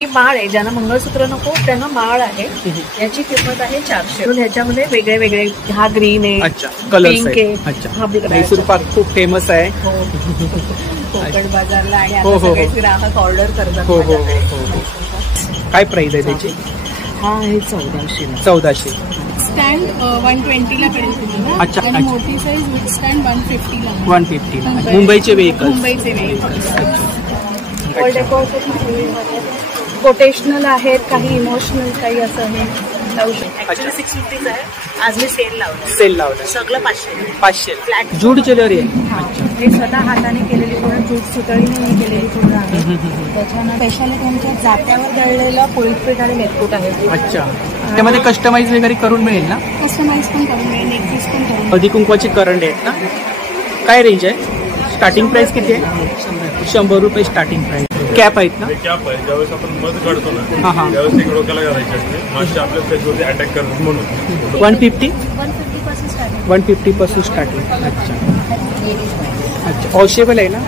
ही माळ आहे, ज्यांना मंगळसूत्र नको त्यांना माळ आहे. याची किंमत आहे 400. ह्याच्यामध्ये वेगळे वेगळे, हा ग्रीन आहे, अच्छा कलर पिंक आहे. अच्छा, हा म्हैसूर पाक खूप फेमस आहे कोकण बाजारला आणि आता सगळे ग्राहक ऑर्डर करतात. हो हो हो. काय प्राइस आहे त्याची? हा आहे 1400. 1400. स्टँड 120 ला पडेल तुम्हाला. अच्छा, आणि मोठी साईज विथ स्टँड 150 ला. 150. मुंबईचे व्हेकल्स. मुंबईचे व्हेकल्स. कोटेशनल आहेत, काही इमोशनल, काही असं आहे. लावू शकतो. ऍक्च्युअली 650 आहे. आज मी सेल लावलं. सगळं 500 फ्लॅट जूट ज्वेलरी आहे. हे स्वतः हाताने केलेली पूर्ण जूट सुतळीने केलेली पूर्ण आहे. त्याच्यानंतर स्पेशली त्यांच्या जात्यावर दळलेला पोळीत पीठ आणि मेथकूट आहे. अच्छा, त्यामध्ये कस्टमाइज वगैरे करून मिळेल ना? कस्टमाइज पण करून मिळेल, नेकपीस पण करून. हळदी कुंकवाची करंडे आहेत ना? काय रेंज आहे? स्टार्टिंग प्राइस किती आहे? 100 रुपये स्टार्टिंग प्राइस. कॅप आहेत ना? कॅप आहे. ज्यावेळेस आपण मध काढतो ना त्यावेळेस एक डोक्याला घालायची असते. मासे आपल्या फेसवरती अटॅक करतात म्हणून. 150 150 पासून स्टार्टिंग. अच्छा अच्छा, वॉशेबल आहे ना?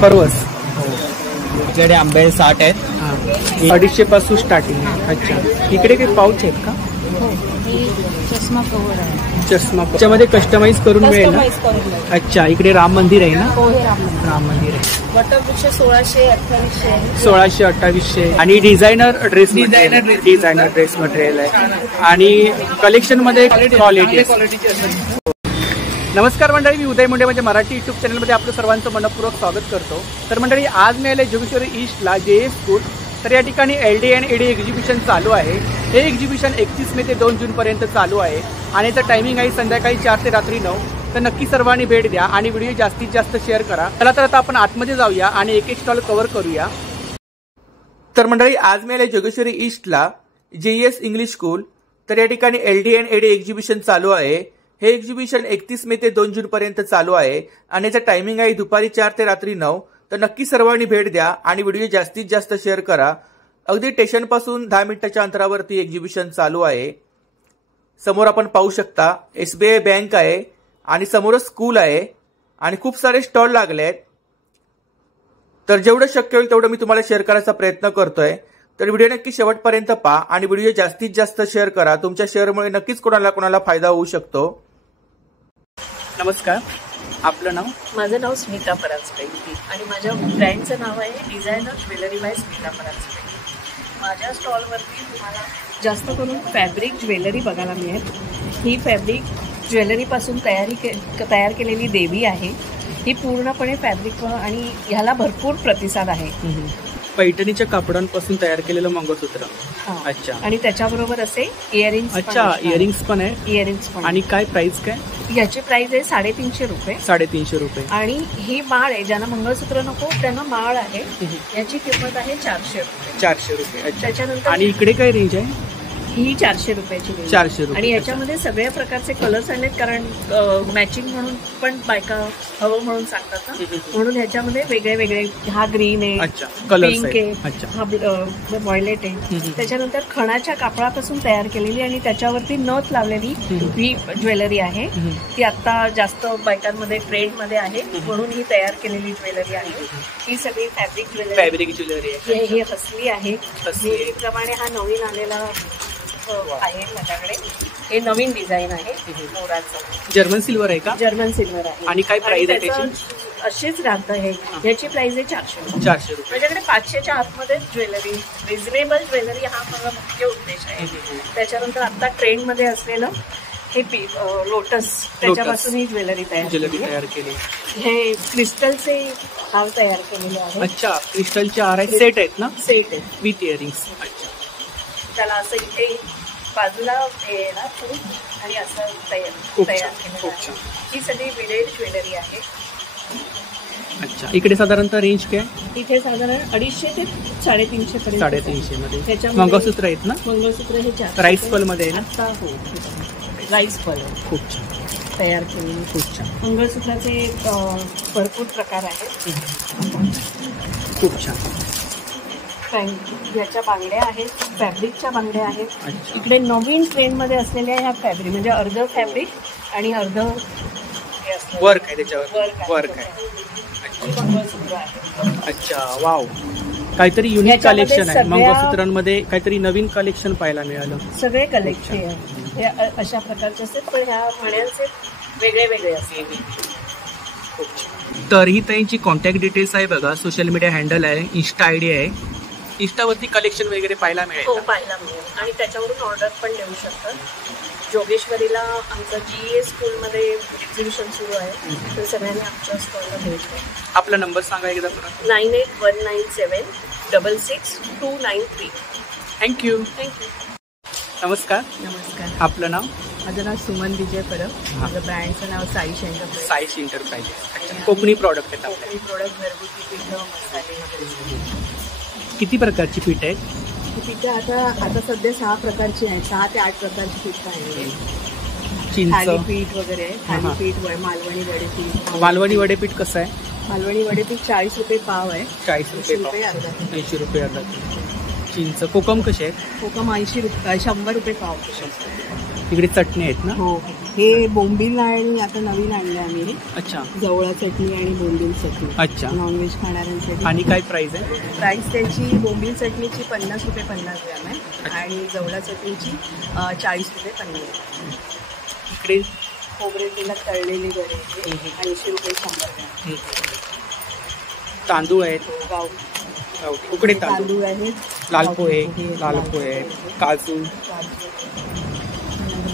खरवस तुमच्याकडे आंबे 60 आहेत. 250 पासून स्टार्टिंग. अच्छा, इकडे काही पाऊच आहेत का? चष्मा कव्हर आहे. चष्मा त्याच्यामध्ये कस्टमाइज करून मिळेल ना? अच्छा, इकडे राम मंदिर आहे ना? हो, हे राम मंदिर आहे. वटवृक्ष 1600, 2800, 1600, 2800. आणि डिझायनर ड्रेस मटेरियल आहे. आणि कलेक्शन मध्ये क्वालिटी. नमस्कार मंडळी, मी उदय मुंडे म्हणजे मराठी युट्यूब चॅनलमध्ये आपलं सर्वांचं मनपूर्वक स्वागत करतो. तर मंडळी, आज मिळाले जोगेश्वरी ईस्टला JS स्कूल. तर या ठिकाणी LD and AD एक्झिबिशन चालू आहे. हे एक्झिबिशन 31 मे ते 2 जून पर्यंत चालू आहे आणि याचं टायमिंग आहे संध्याकाळी 4 ते रात्री 9. तर नक्की सर्वांनी भेट द्या आणि व्हिडिओ जास्तीत जास्त शेअर करा. चला तर आता आपण आतमध्ये जाऊया आणि एक स्टॉल कव्हर करूया. तर मंडळी, आज मिळाले जोगेश्वरी ईस्टला JS इंग्लिश स्कूल. तर या ठिकाणी LD and AD एक्झिबिशन चालू आहे. हे एक्झिबिशन 31 मे ते 2 जून पर्यंत चालू आहे आणि याचं टायमिंग आहे दुपारी 4 ते रात्री 9. तर नक्की सर्वांनी भेट द्या आणि व्हिडिओ जास्तीत जास्त शेअर करा. अगदी स्टेशन पासून 10 मिनिटाच्या अंतरावरती एक्झिबिशन चालू आहे. समोर आपण पाहू शकता SBI बँक आहे आणि समोरच स्कूल आहे आणि खूप सारे स्टॉल लागले आहेत. तर जेवढं शक्य होईल तेवढं मी तुम्हाला शेअर करायचा प्रयत्न करतोय. तर व्हिडिओ नक्की शेवटपर्यंत पहा आणि व्हिडिओ जास्तीत जास्त शेअर करा. तुमच्या शेअरमुळे नक्कीच कोणाला फायदा होऊ शकतो. नमस्कार, आपलं नाव? माझं नाव स्मिता परांजपे आणि माझ्या ब्रँडचं नाव आहे designer jewellery by Smita Paranjpe. माझ्या स्टॉलवरती तुम्हाला जास्त करून फॅब्रिक ज्वेलरी बघायला मिळेल. ही फॅब्रिक ज्वेलरीपासून तयार केलेली देवी आहे. ही पूर्णपणे फॅब्रिक आणि ह्याला भरपूर प्रतिसाद आहे. पैठणीच्या कापडांपासून तयार केलेलं मंगळसूत्र. अच्छा, आणि त्याच्याबरोबर असे इयरिंग्स. अच्छा, इयरिंग्स पण आहे. इयरिंग्स पण. आणि काय प्राइस काय? याची प्राइस आहे 350 रुपये. 350 रुपये. आणि ही माळ आहे, ज्यांना मंगळसूत्र नको त्यांना माळ आहे. याची किंमत आहे 400 रुपये. 400 रुपये. त्याच्यानंतर आणि इकडे काय रेंज आहे? ही 400 रुपयाची. 400 रुपये. आणि याच्यामध्ये सगळ्या प्रकारचे कलर्स आलेत, कारण मॅचिंग म्हणून पण बायका हवं म्हणून सांगतात ना, म्हणून ह्याच्यामध्ये वेगळे वेगळे, हा ग्रीन आहे, पिंक आहे, हा व्हायलेट आहे. त्याच्यानंतर खणाच्या कापडापासून तयार केलेली आणि त्याच्यावरती नथ लावलेली ही ज्वेलरी आहे. ती आता जास्त बायकांमध्ये ट्रेंडमध्ये आहे म्हणून ही तयार केलेली ज्वेलरी आहे. ही सगळी फॅब्रिक ज्वेलरी आहे. हे हसली आहे. प्रमाणे हा नवीन आलेला आहे माझ्याकडे. हे नवीन डिझाईन आहे मोराचं. जर्मन सिल्वर आहे का? जर्मन सिल्वर आहे. आणि काय प्राइस आहे त्याची? अशीच राहतं हे. याची प्राइस आहे 400 रुपये. माझ्याकडे 500च्या आतमध्ये ज्वेलरी, रिझनेबल ज्वेलरी हा माझा मुख्य उद्देश आहे. त्याच्यानंतर आता ट्रेंडमध्ये असलेलं हे लोटस, त्याच्यापासून ही ज्वेलरी तयार केली. हे क्रिस्टलचे हार तयार केलेले आहेत. अच्छा, क्रिस्टलचे हार सेट आहेत ना? सेट आहे विथ इयरिंग्स. अच्छा, त्याला असं इथे बाजूला येणार आणि असं तयार केलेलं आहे. ही सगळी विडेड ज्वेलरी आहे. अच्छा, इकडे साधारणतः रेंज काय? इथे साधारण 250 ते 350 पर्यंत. 350 मध्ये. त्याच्यामध्ये मंगळसूत्र आहेत ना? मंगळसूत्र हे 400 राईस पल मध्ये आहे ना? आता हो, राईस पल खूप छान तयार केलेली. खूप छान. मंगळसूत्राचे भरपूर प्रकार आहेत. खूप छान. याच्या बांगड्या आहेत, फॅब्रिकच्या बांगड्या आहेत. इकडे नवीन ट्रेंडमध्ये असलेल्या ह्या फॅब्रिक, म्हणजे अर्ध फॅब्रिक आणि अर्ध वर्क आहे, त्याच्यावर वर्क आहे. मंगळसूत्र आहे. अच्छा, वाव, काहीतरी युनिक याच्यामध्ये कलेक्शन आहे. सगळ्या- मंगळसूत्रांमध्ये काहीतरी नवीन कलेक्शन पाहायला मिळालं. सगळे कलेक्शन हे अशा प्रकारचे असतात, पण ह्या मण्यांचे वेगळे वेगळे असतात. तर ही त्यांची कॉन्टॅक्ट डिटेल्स आहे बघा, सोशल मीडिया हँडल आहे, इन्स्टा आयडी आहे. इन्स्टावरती कलेक्शन वगैरे पाहायला मिळेल. हो, पाहायला मिळेल आणि त्याच्यावरून ऑर्डर पण देऊ शकतात. जोगेश्वरीला आमचं GA स्कूलमध्ये एक्झिबिशन सुरू आहे, तर सगळ्यांनी आमच्या स्टॉलला भेट द्या. आपला नंबर सांगा एकदा परत. 9819762293. थँक्यू. थँक्यू. नमस्कार, नमस्कार. आपलं नाव? माझं नाव सुमन विजय परब. माझं ब्रँडचं नाव साईश एंटरप्राइज. साईश एंटरप्राइजेस. अच्छा, कोकणी प्रॉडक्ट आहेत आपले. कोकणी प्रोडक्ट, घरगुती पिठं, मसाले वगैरे. किती प्रकारची पीठ आहेत? पिठं आता सध्या 6 प्रकारची आहेत. 6 ते 8 प्रकारची पिठं आहेत. चिंच, थालीपीठ वगैरे, थालीपीठ, मालवणी वडेपीठ. मालवणी वडेपीठ कसं आहे? मालवणी वडेपीठ 40 रुपये पाव आहे. 40 रुपये 80 पाव. रुपये अर्धा किलो. 80 रुपये अर्धा किलो. चिंच, कोकम कसे आहेत? कोकम 80 रुपये, 100 रुपये पाव. इकडे चटणी आहेत ना? हो, हे बोंबील आणि आता नवीन आणले आम्ही. अच्छा जवळा चटणी आणि बोंबील चटणी. अच्छा. नॉनव्हेज खाणाऱ्यांसाठी. आणि काय प्राइस आहे? प्राईस त्याची बोंबील चटणीची 50 रुपये 50 ग्रॅम आहे आणि जवळा चटणीची 40 रुपये 50 ग्रॅम. इकडे खोबरे तेलात तळलेली वडे 80 रुपये 100 ग्रॅम. तांदूळ आहेत, गाव उकडे तांदूळ, तांदूळ आहे, लाल पोहे आहेत, काजू,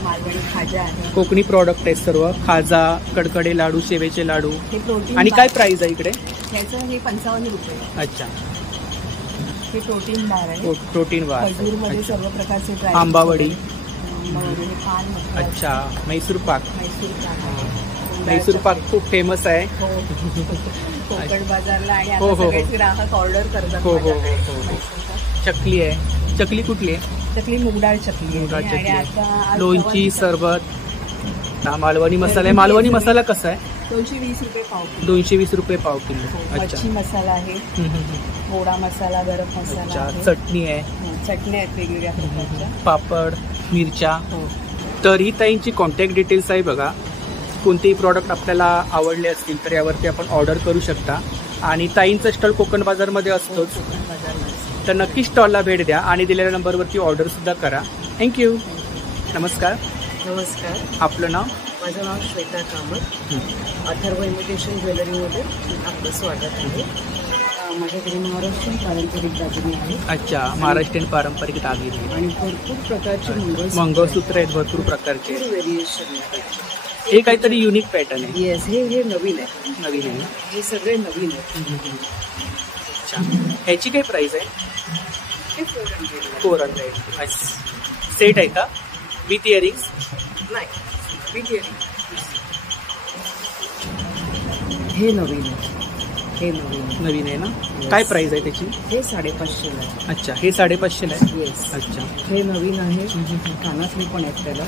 मालवणी खाजा आहे. कोकणी प्रॉडक्ट आहेत सर्व. खाजा, कडकडे लाडू, शेवेचे लाडू. हे प्रोटीन आणि काय प्राइस आहे इकडे? ह्याचं हे 55 रुपये. अच्छा, हे प्रोटीन बार आहे. Protein bar. खजूरमध्ये सर्व प्रकारचे ड्राय. आंबावडी. आंबावडी, हे पान मसाला. अच्छा, मैसूर पाक. मैसूर पाक. मैसूर पाक खूप फेमस आहे. हो. कोकण बाजारला आणि हो, आता हो, हो. सगळेच ग्राहक ऑर्डर करतात. हो, हो, हो, माझ्याकडे. हो. मैसूर पाक. चकली आहे. चकली कुठली आहे? चकली मुगडाळ चकली आहे. मुगडाळ आणि चकली आहे. आता आज लोणची, गव्हाची सरबत, मालवणी मसाला आहे. मालवणी मसाला कसा आहे? 220 रुपये पाव किलो. 220 रुपये पाव किलो. अच्छा. मच्छी मसाला आहे, गोडा मसाला, गरम मसाला अच्छा, आहे. चटणी आहे, चटण्या आहेत वेगवेगळ्या प्रकारच्या. पापड, मिरच्या. हो. तर ही ताईंची कॉन्टॅक्ट डिटेल्स आहे बघा. कोणतेही प्रॉडक्ट आपल्याला आवडले असतील तर यावरती आपण ऑर्डर करू शकता. आणि ताईंचं स्टॉल कोकण बाजारमध्ये असतोच, कोकण बाजारला. तर नक्की स्टॉलला भेट द्या आणि दिलेल्या नंबरवरती ऑर्डरसुद्धा करा. थँक्यू. नमस्कार, नमस्कार. आपलं नाव? माझं नाव श्वेता कामत. अथर्व इमिटेशन ज्वेलरीमध्ये आपलं स्वागत आहे. माझ्याकडे महाराष्ट्रीयन पारंपरिक दागिने आहेत. अच्छा, महाराष्ट्रीयन पारंपरिक दागिने आणि भरपूर प्रकारचे मंगळसूत्र आहेत, भरपूर प्रकारचे. व्हेरिएशन आहे. हे काहीतरी युनिक पॅटर्न आहे. येस, हे नवीन आहे. नवीन आहे ना? हे सगळे नवीन आहे. अच्छा, ह्याची काय प्राइस आहे? हे 400 400. अच्छा, सेट आहे का विथ इयरिंग्स? नाही, विथ इयरिंग. हे नवीन आहे. हे नवीन आहे ना? काय प्राइस आहे त्याची? हे 550 आहे. अच्छा, हे 550 आहे. येस. अच्छा, हे नवीन आहे. कानातले पण आहेत त्याला.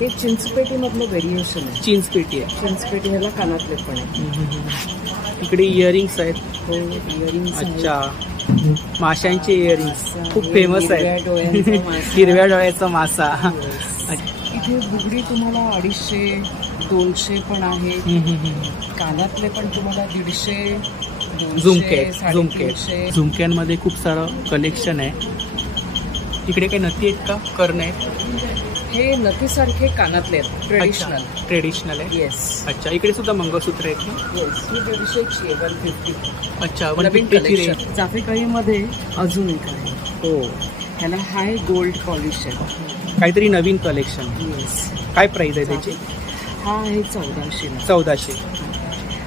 हे चिंचपेटीमधलं व्हेरिएशन आहे. चिंचपेटी आहे. चिंचपेटी ह्याला कानातले पण आहे. इकडे इयरिंग्स आहेत. हो, इयरिंग्स. अच्छा, माशांचे इयरिंग्स खूप फेमस हिरव्या आहे. डोळ्यांचा मासा. हिरव्या डोळ्याचा मासा. इथे बुगडी तुम्हाला 250, 200 पण आहे. कानातले पण तुम्हाला 150, 200, झुमक्यांमध्ये खूप सारं कलेक्शन आहे. इकडे काही नथी आहेत का? कर्ण आहेत. हे नथीसारखे कानातले आहेत. ट्रेडिशनल आहे. येस. अच्छा, इकडे सुद्धा मंगळसूत्र आहेत ना? येस. ही 150ची आहे. 150. अच्छा, नवीन 150 ची रेंज. कलेक्शन. चाफेकळीमध्ये अजून एक आहे. हो, ह्याला हाय गोल्ड पॉलिश आहे. काहीतरी नवीन कलेक्शन. येस. काय प्राइस आहे त्याची? हा आहे 1400 ला. 1400.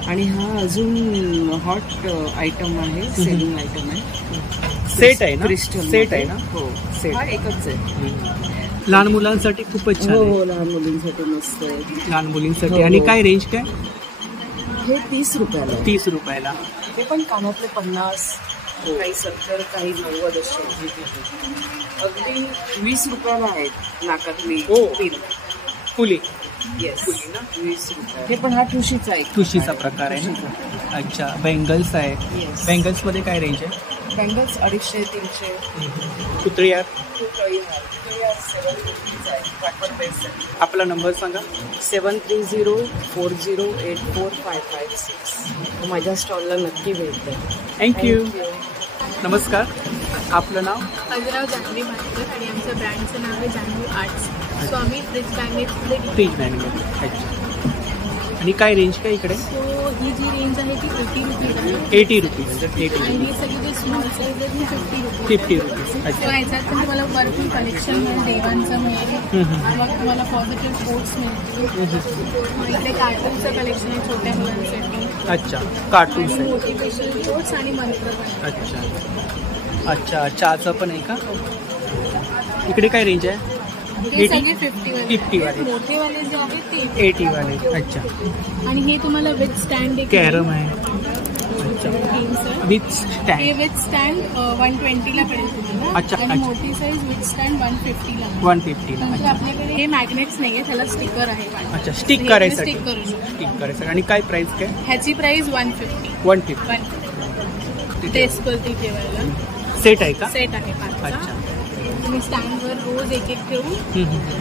आणि हा अजून हॉट आयटम आहे. सेलिंग आयटम आहे. सेट आहे ना? क्रिस्टल सेट आहे ना? हो, सेट. हा एकच आहे. लहान मुलांसाठी खूपच छान हो, आहे. हो, लहान मुलींसाठी मस्त आहे. लहान मुलींसाठी. हो, आणि हो. काय रेंज काय? हे 30 रुपयाला आहे. 30 रुपयाला. हे पण कानातले 50, काही 70, काही 90 असे. अगदी 20 रुपयाला आहेत नाकातली हो. पिन. फुली. येस. फुली ना? 20 रुपये. हे पण हा ठुशीचा आहे. ठुशीचा प्रकार आहे ना? अच्छा, बँगल्स आहे. येस. बँगल्समध्ये काय रेंज आहे? बँगल्स 250-300. पुतळी हार. पुतळी हार 750 आहे. वाटवर बेस्ट आहे. आपला नंबर सांगा. 730-4084-5556. माझ्या स्टॉलला नक्की भेट द्या. थँक्यू. नमस्कार, आपलं नाव? माझं नाव जान्हवी भास्कर आणि आमच्या ब्रँडचं नाव आहे जान्हवी आर्ट्स. सो आम्ही फ्रीज मॅग्नेटमध्ये फ्रीज मॅग्नेट. अच्छा. आणि काय रेंज काय इकडे? सो ही जी रेंज आहे ती 80 रुपीज आहे. 80 रुपीज. आणि ही सगळी जी स्मॉल साईज आहे ती 50 रुपीज. 50 रुपीज. सो अच्छा. ह्याच्यात पण तुम्हाला भरपूर कलेक्शन मिळेल. देवांचं मिळेल, मग तुम्हाला पॉझिटिव्ह कोट्स मिळतील. मग इकडे कार्टूनचं कलेक्शन आहे छोट्या मुलांसाठी. अच्छा, कार्टून आणि साईज. मोटिवेशनल कोट्स आणि मंत्र पण आहे. अच्छा अच्छा. चहाचं पण आहे का? इकडे काय रेंज आहे? हे सगळे 50 वाले. मोठेवाले जे आहेत ते 80 वाले. अच्छा. आणि हे तुम्हाला विथ स्टँड कॅरम आहे. अच्छा. विथ हे स्टँड. विथ स्टँड 120ला पडेल तुम्हाला. अच्छा, आणि अच्छा. मोठी साईज विथ स्टँड 150ला. 150. म्हणजे आपल्याकडे हे मॅग्नेट्स नाहीये, त्याला स्टिकर आहे. अच्छा, स्टिक करायसाठी. स्टिक करू शकतो. स्टिक करायसाठी. आणि काय प्राइस काय? ह्याची प्राइस 150. 150. डेस्कवरती ठेवायला सेट आहे का? सेट आहे 5चा. अच्छा. तुम्ही स्टँडवर रोज एक ठेवून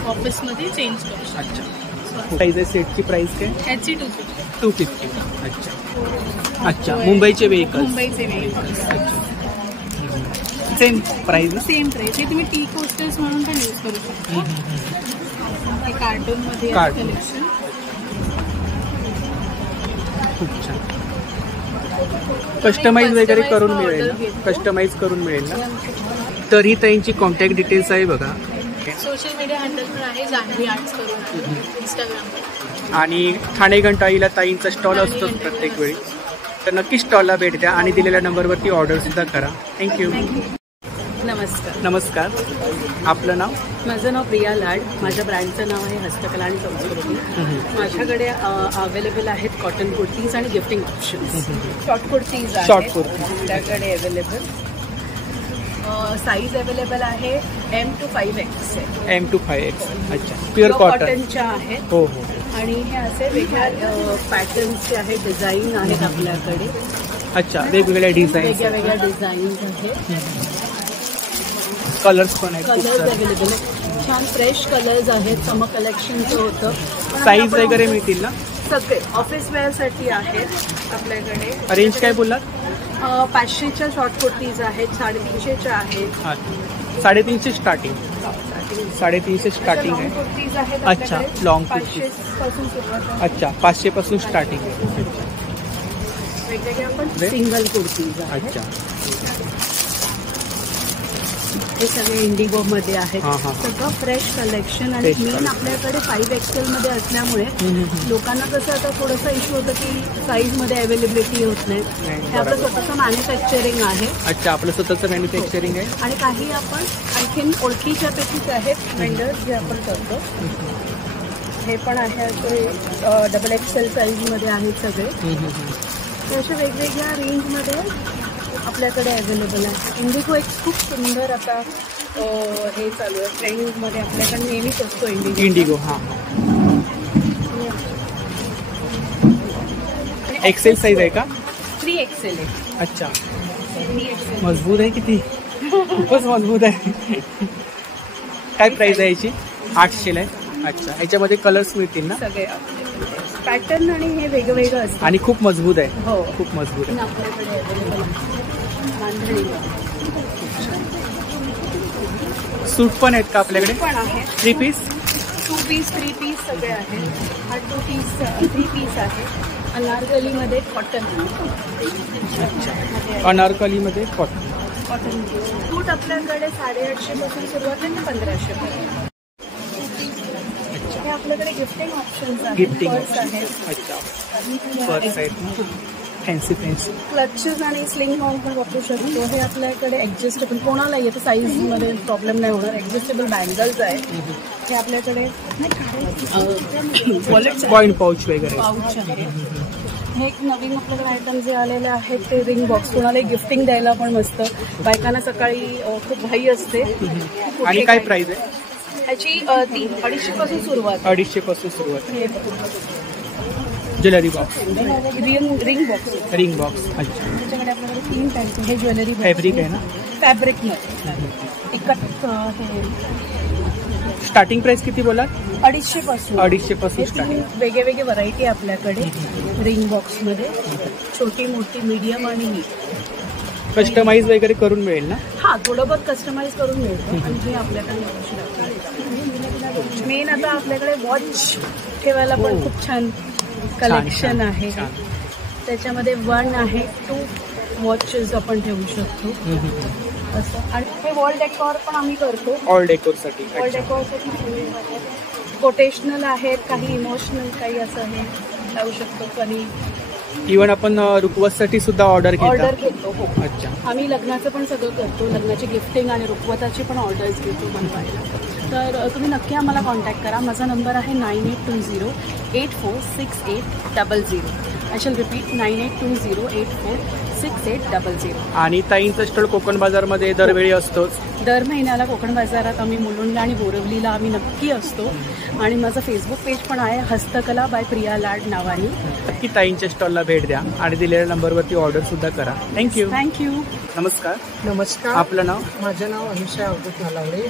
ऑफिसमध्ये चेंज करू शकता. अच्छा. प्राइस आहे सेटची प्राइस काय? ह्याची 250. 250. अच्छा अच्छा. मुंबईचे व्हेकल्स. मुंबईचे व्हेकल्स सेम प्राइस ना? Same price. हे तुम्ही टी कोस्टर्स म्हणून पण यूज करू शकता. हे कार्टूनमध्ये कार्टून. कलेक्शन. खूप छान. कस्टमाइज वगैरे करून order मिळेल ना? घेतो. कस्टमाइज करून मिळेल ना? तर ही त्यांची कॉन्टॅक्ट डिटेल्स आहे बघा. सोशल मीडिया हँडल पण आहे जान्हवी आर्ट्स करून इंस्टाग्रामवर. आणि ठाणे घंटाईला ताईंचा स्टॉल असतोच प्रत्येक वेळी. तर नक्की स्टॉलला भेट द्या आणि दिलेल्या नंबरवरती ऑर्डरसुद्धा करा. थँक्यू. नमस्कार. नमस्कार, आपलं नाव? माझं नाव प्रिया लाड. माझ्या ब्रँडचं नाव आहे हस्तकला आणि संस्कृती. माझ्याकडे अवेलेबल आहेत कॉटन कुर्तीज आणि गिफ्टिंग ऑप्शन्स. शॉर्ट कुर्तीज आहेत शॉर्ट कुर्ती. आपल्याकडे अवेलेबल. साईज अवेलेबल आहे M to 5X. M to 5X. अच्छा. Pure cotton. कॉटनच्या आहेत. हो हो. आणि हे असे वेगळ्या पॅटर्न्सचे आहेत, डिझाईन आहेत आपल्याकडे. अच्छा, वेगवेगळ्या डिझाईन. वेगळ्या वेगळ्या डिझाईन्स आहेत. कलर्स पण आहेत. कलर्स अवेलेबल आहेत. छान फ्रेश कलर्स आहेत. समर कलेक्शनचं होतं. साईज वगैरे मिळतील ना? सगळे ऑफिस वेअरसाठी आहेत आपल्याकडे. रेंज काय बोललात? 500च्या शॉर्ट कुर्तीज आहेत, 350च्या आहेत. 350 स्टार्टिंग. 350 स्टार्टिंग आहे. कुर्तीज आहेत. अच्छा, लॉंग कुर्ती. 500 पासून सुरुवात आहे. अच्छा, 500 पासून स्टार्टिंग आहे. वेगवेगळ्या पण सिंगल कुर्तीज आहेत. अच्छा. हे सगळे इंडिगो मध्ये आहेत. हां, हां. सगळं फ्रेश कलेक्शन. आणि Fresh मेन collection. आपल्याकडे 5XL मध्ये असल्यामुळे लोकांना कसं आता थोडंसं इश्यू होतं की साईज मध्ये अवेलेबिलिटी होत नाही. हे आपलं स्वतःचं मॅन्युफॅक्चरिंग आहे. अच्छा, आपलं स्वतःचं मॅन्युफॅक्चरिंग आहे. आणि काही आपण आणखीन ओळखीच्या पैकीच आहेत वेंडर्स जे आपण करतो. हे पण आहे असे XXL साईजमध्ये आहेत सगळे. ते अशा वेगवेगळ्या रेंजमध्ये आपल्याकडे अवेलेबल आहे. इंडिगो एक खूप सुंदर आता हे चालू आहे ट्रेंडमध्ये. आपल्याकडे नेहमीच असतो इंडिगो. हां. एक्सेल साईज आहे का? 3XL आहे. अच्छा, 3XL. मजबूत आहे किती? खूपच मजबूत आहे. काय प्राइस आहे याची? 800 आहे. अच्छा, याच्यामध्ये कलर्स मिळतील ना? सगळे पॅटर्न आणि हे वेगवेगळं असतं. आणि खूप मजबूत आहे. हो, खूप मजबूत आहे. आपल्याकडे अवेलेबल आहे. सूट पण आहेत का आपल्याकडे? पण आहे. 3 पीस? 2 पीस 3 पीस सगळे आहेत. हा 2 पीस 3 पीस आहे. अनारकलीमध्ये कॉटन. अच्छा, अनारकलीमध्ये कॉटन. कॉटन सूट आपल्याकडे 850 पासून सुरुवात आहे ते 1500 पर्यंत. हे आपल्याकडे गिफ्टिंग ऑप्शन्स आहेत. गिफ्टिंग पर्स आहेत. अच्छा, पर्स आहेत. फॅन्सी फॅन्सी क्लचेस आणि स्लिंग माउंट पण वापरू शकतो. हे आपल्याकडे ॲडजस्टेबल कोणालाही येतं साईजमध्ये प्रॉब्लेम नाही होणार. ॲडजस्टेबल बँगल्स आहेत. हे आपल्याकडे कॉइन पाऊच वगैरे. पाऊच आहे. हे एक नवीन आपल्याकडे आयटम जे आलेले आहेत ते रिंग बॉक्स. कोणालाही गिफ्टिंग द्यायला पण मस्त. बायकांना सकाळी खूप घाई असते. आणि काय प्राइस आहे? ह्याची 250 पासून सुरुवात. 250 पासून सुरुवात. हे jewellery box, ring box. Ring box. अच्छा. त्याच्याकडे आपल्याकडे 3 टाईपचे हे ज्वेलरी फॅब्रिक आहे ना? फॅब्रिकमध्ये एकच हे स्टार्टिंग प्राइस किती बोला? 250 पासून. 250 पासून हे स्टार्टिंग. 3 वेगळे आपल्याकडे रिंग बॉक्समध्ये, छोटी मोठी मीडियम आणि मी. कस्टमाइज वगैरे करून मिळेल ना? हा, थोडं बहुत कस्टमाइज करून मिळतं. आणि हे आपल्याकडे मेन आता आपल्याकडे वॉच ठेवायला पण खूप छान कलेक्शन आहे. त्याच्यामध्ये 1 आहे 2 वॉचेस आपण ठेवू शकतो असं. आणि हे वॉल डेकोर पण आम्ही करतो. ऑल डेकोरसाठी. वॉल डेकोरसाठी कोटेशनल आहेत, काही इमोशनल, काही असं हे लावू शकतो. आणि इव्हन आपण रुखवतसाठी सुद्धा ऑर्डर घेतो. हो. अच्छा. आम्ही लग्नाचं पण सगळं करतो. लग्नाची गिफ्टिंग आणि रुखवताची पण ऑर्डर्स घेतो बनवायला. तर तुम्ही नक्की आम्हाला कॉन्टॅक्ट करा. माझा नंबर आहे 9820846800. I shall repeat 9820846800. आणि ताईंचं स्टॉल कोकण बाजारमध्ये दरवेळी असतोच. दर महिन्याला कोकण बाजारात आम्ही मुलुंड आणि बोरवलीला आम्ही नक्की असतो. आणि माझं फेसबुक पेज पण आहे, हस्तकला बाय प्रिया लाड नावाने. नक्की ताईंच्या स्टॉलला भेट द्या आणि दिलेल्या नंबरवरती ऑर्डर सुद्धा करा. थँक्यू. नमस्कार. नमस्कार. आपलं नाव? माझं नाव अनुषा अवधूत नलावडे.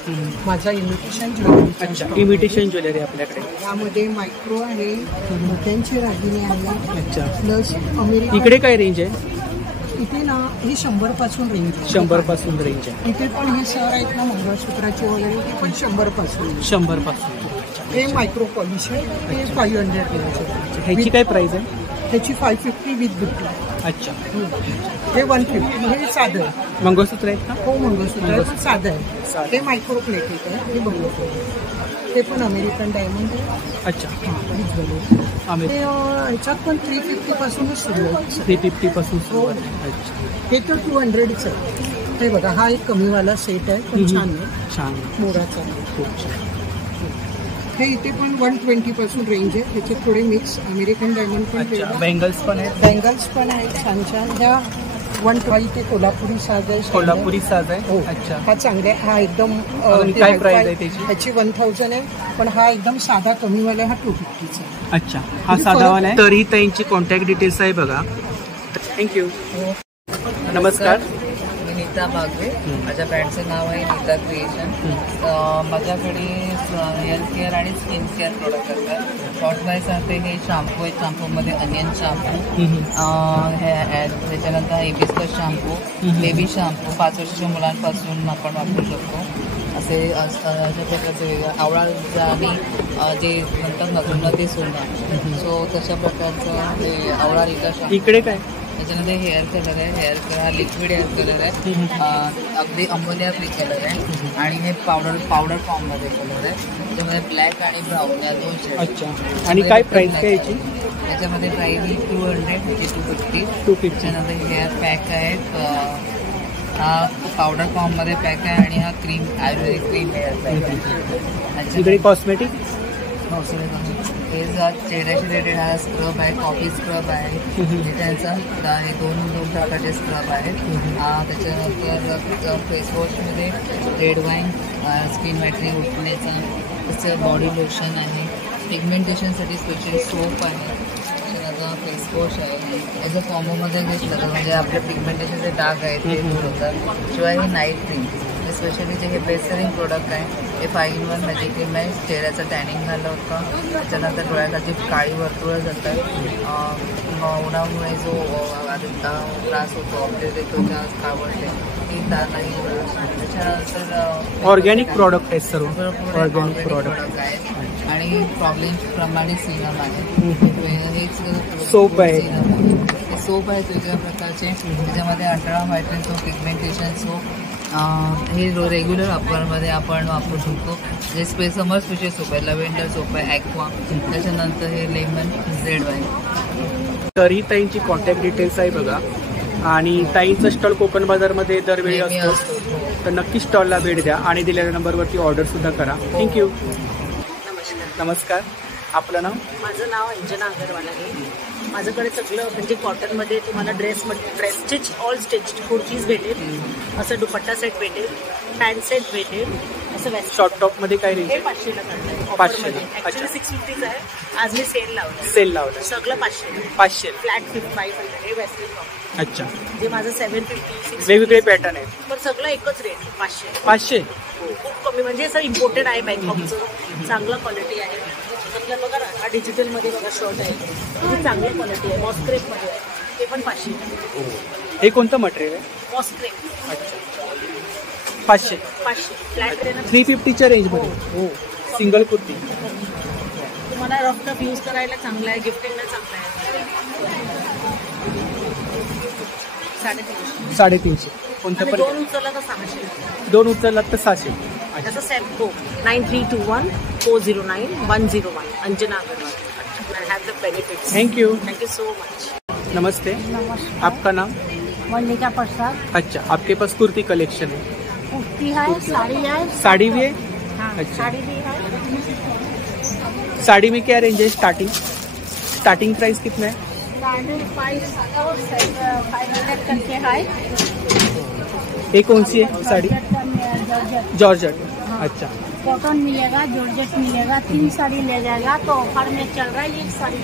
माझा इमिटेशन ज्वेलरी. अच्छा. इमिटेशन ज्वेलरी आपल्याकडे. यामध्ये मायक्रो आहे, मोत्यांचे दागिने आहे. अच्छा. Plus America. इकडे काय रेंज आहे? इथे ना ही 100 पासून रेंज आहे. 100 पासून रेंज आहे. इथे पण हे सर आहेत ना मंगळसूत्राचे वगैरे, ते पण 100 पासून. 100 पासून. हे मायक्रो पॉलिश आहे, ते 500 रेंज. ह्याची काय प्राइस आहे? त्याची 550 विथ बुट्टी. अच्छा. हे 150. हे साधं आहे. मंगळसूत्र आहेत का? हो, मंगळसूत्र आहे, पण साधं आहे. ते मायक्रो प्लेटेड आहे. हे बनवतो. ते पण अमेरिकन डायमंड आहे. अच्छा. ते ह्याच्यात पण 350 पासूनच सुरू आहे. 350 पासून सुरू आहे. अच्छा. हे तर 200च आहे. हे बघा, हा एक कमीवाला सेट आहे, पण छान आहे. छान. मोराचा. खूप छान. हे इथे पण 120 पासून रेंज आहे. त्याच्यात थोडे मिक्स अमेरिकन डायमंड पण. बँगल्स पण आहेत. बँगल्स पण आहेत छान छान. ह्या 120 ते कोल्हापुरी साज आहे. कोल्हापुरी साज आहे. हो. अच्छा. हा चांगला आहे. हा एकदम काय प्राइस आहे त्याची? ह्याची 1000 आहे, पण हा एकदम साधा कमीवाला हा 250 आहे. अच्छा. हा साधावाला आहे. तरी त्यांची कॉन्टॅक्ट डिटेल्स आहे बघा. थँक्यू. नमस्कार. मी नीता बागवे. माझ्या ब्रँडचं नाव आहे नीता क्रिएशन. माझ्याकडे हेअर केअर आणि स्किन केअर प्रोडक्ट असतात. शॉर्ट बायसाठी हे शॅम्पू आहेत. शॅम्पूमध्ये अनियन शॅम्पू, त्याच्यानंतर हिबिस्कस शॅम्पू, बेबी शॅम्पू 5 वर्षाच्या मुलांपासून आपण वापरू शकतो. असे अशा प्रकारचे वेगळ्या आवळा आणि जे म्हणतात ना जुनं ते सोनं, सो तशा प्रकारचं हे आवळा रिका शॅम्पू. इकडे काय? त्याच्यामध्ये हेअर कलर आहे. हेअर कलर हा लिक्विड हेअर कलर आहे. अगदी अंबोलिया फ्री कलर आहे. आणि हे पावडर फॉर्ममध्ये कलर आहे. त्याच्यामध्ये ब्लॅक आणि ब्राऊन या 2 शेड. अच्छा. आणि काय प्राइस काय याची? त्याच्यामध्ये प्राईस 200, 250. त्याच्यानंतर हेअर पॅक आहेत. हा पावडर फॉर्ममध्ये पॅक आहे आणि हा क्रीम आयुर्वेदिक क्रीम हेअर पॅक आहे. इकडे कॉस्मेटिक. हे चेहऱ्याशी रिलेटेड हा स्क्रब आहे. कॉफी स्क्रब आहे. त्याचा हे 2 प्रकारचे स्क्रब आहेत. त्याच्यानंतर फेसवॉशमध्ये रेड वाईन स्किन व्हाईटनिंग उठण्याचा, तसं बॉडी लोशन आहे. पिगमेंटेशनसाठी स्पेशल सोप आहे. त्याच्यानंतर फेसवॉश आहे. याचं कॉम्बोमध्ये घेतलं तर म्हणजे आपले पिगमेंटेशनचे डाग आहेत ते दूर होतात. शिवाय हे नाईट क्रीम स्पेशली जे हे बेस्ट सेलिंग प्रोडक्ट आहे. हे 5-in-1 मॅजिक क्रीम आहे. चेहऱ्याचं टॅनिंग झालं होतं. त्याच्यानंतर डोळ्याखालची काळी वर्तुळं जातात. उन्हामुळे जो त्रास होतो आपल्या त्वचा कावळते ती नाही. त्याच्यानंतर ऑर्गॅनिक प्रॉडक्ट आहेत सर्व. ऑर्गॅनिक प्रॉडक्ट आहेत. आणि प्रॉब्लेमप्रमाणे सिरम आहे. हेच सोप आहे. सोप आहेत वेगवेगळ्या प्रकारचे. त्याच्यामध्ये ultra widening soap, pigmentation soap, हे रेग्युलर वापरमध्ये आपण वापरू शकतो. जे समर स्पेशल सोप आहे. लव्हेंडर सोप आहे. ॲक्वा. त्याच्यानंतर हे लेमन, रेड वाईन. तरी ताईंची कॉन्टॅक्ट डिटेल्स आहे बघा. आणि ताईंचं स्टॉल कोकण बाजारमध्ये दरवेळी असतो. तर नक्की स्टॉलला भेट द्या आणि दिलेल्या नंबरवरती ऑर्डर सुद्धा करा. थँक्यू. नमस्कार. आपलं नाव? माझं नाव अंजना अगरवाल आहे. माझ्याकडे सगळं म्हणजे कॉटनमध्ये तुम्हाला dress stitch all stitch kurtis भेटेल, असं दुपट्टा सेट भेटेल, पॅन्ट सेट भेटेल, असं वेस्ट शॉर्ट टॉप मध्ये काय रेंज? हे 500ला करतात. 500 ऍक्च्युली 650 आहे, आज मी सेल लावलं. सेल लावलं सगळं 500 500. फ्लॅट 500. हे वेस्टर्न टॉप अच्छा, जे माझं 750 वेगवेगळे पॅटर्न आहेत. पण सगळं एकच रेट 500. 500. खूप कमी, म्हणजे असं इम्पोर्टेड आहे बँकॉकचं, चांगलं क्वालिटी आहे. त्यातलं बघा ना, हा डिजिटलमध्ये बघा शर्ट आहे, खूप चांगली क्वालिटी आहे. मॉस्क्रेपमध्ये आहे, ते पण 500. हे कोणतं मटेरियल आहे? मॉस्क्रेप. अच्छा, 500. 500 फ्लॅट रेट. 350च्या रेंजमध्ये. हो, सिंगल कुर्ती. तुम्हाला रफ टफ यूज करायला चांगलं आहे, गिफ्टिंगला चांगलं आहे. 350. 350. कोणतं पण? 2 उचलला तर 600. 2 उचललात तर 600. त्याचा सॅम्पो 9321409101 Anjana Agarwal. I have the benefits. Thank you. Thank you so much. नमस्ते, आपका नाम? मल्लिका प्रसाद. अच्छा, आपके पास कुर्ती कलेक्शन है? कुर्ती है, साड़ी है. साड़ी भी है? हाँ, अच्छा. साड़ी भी है. साड़ी में क्या रेंज है? स्टार्टिंग प्राइस कितना है? 500 करके है. ये कौन सी है साड़ी? जॉर्जेट. अच्छा, कॉटन मिलेगा, जॉर्जेट मिलेगा. 3 साड़ी ले जाएगा तो ऑफर में चल रहा है 1 sari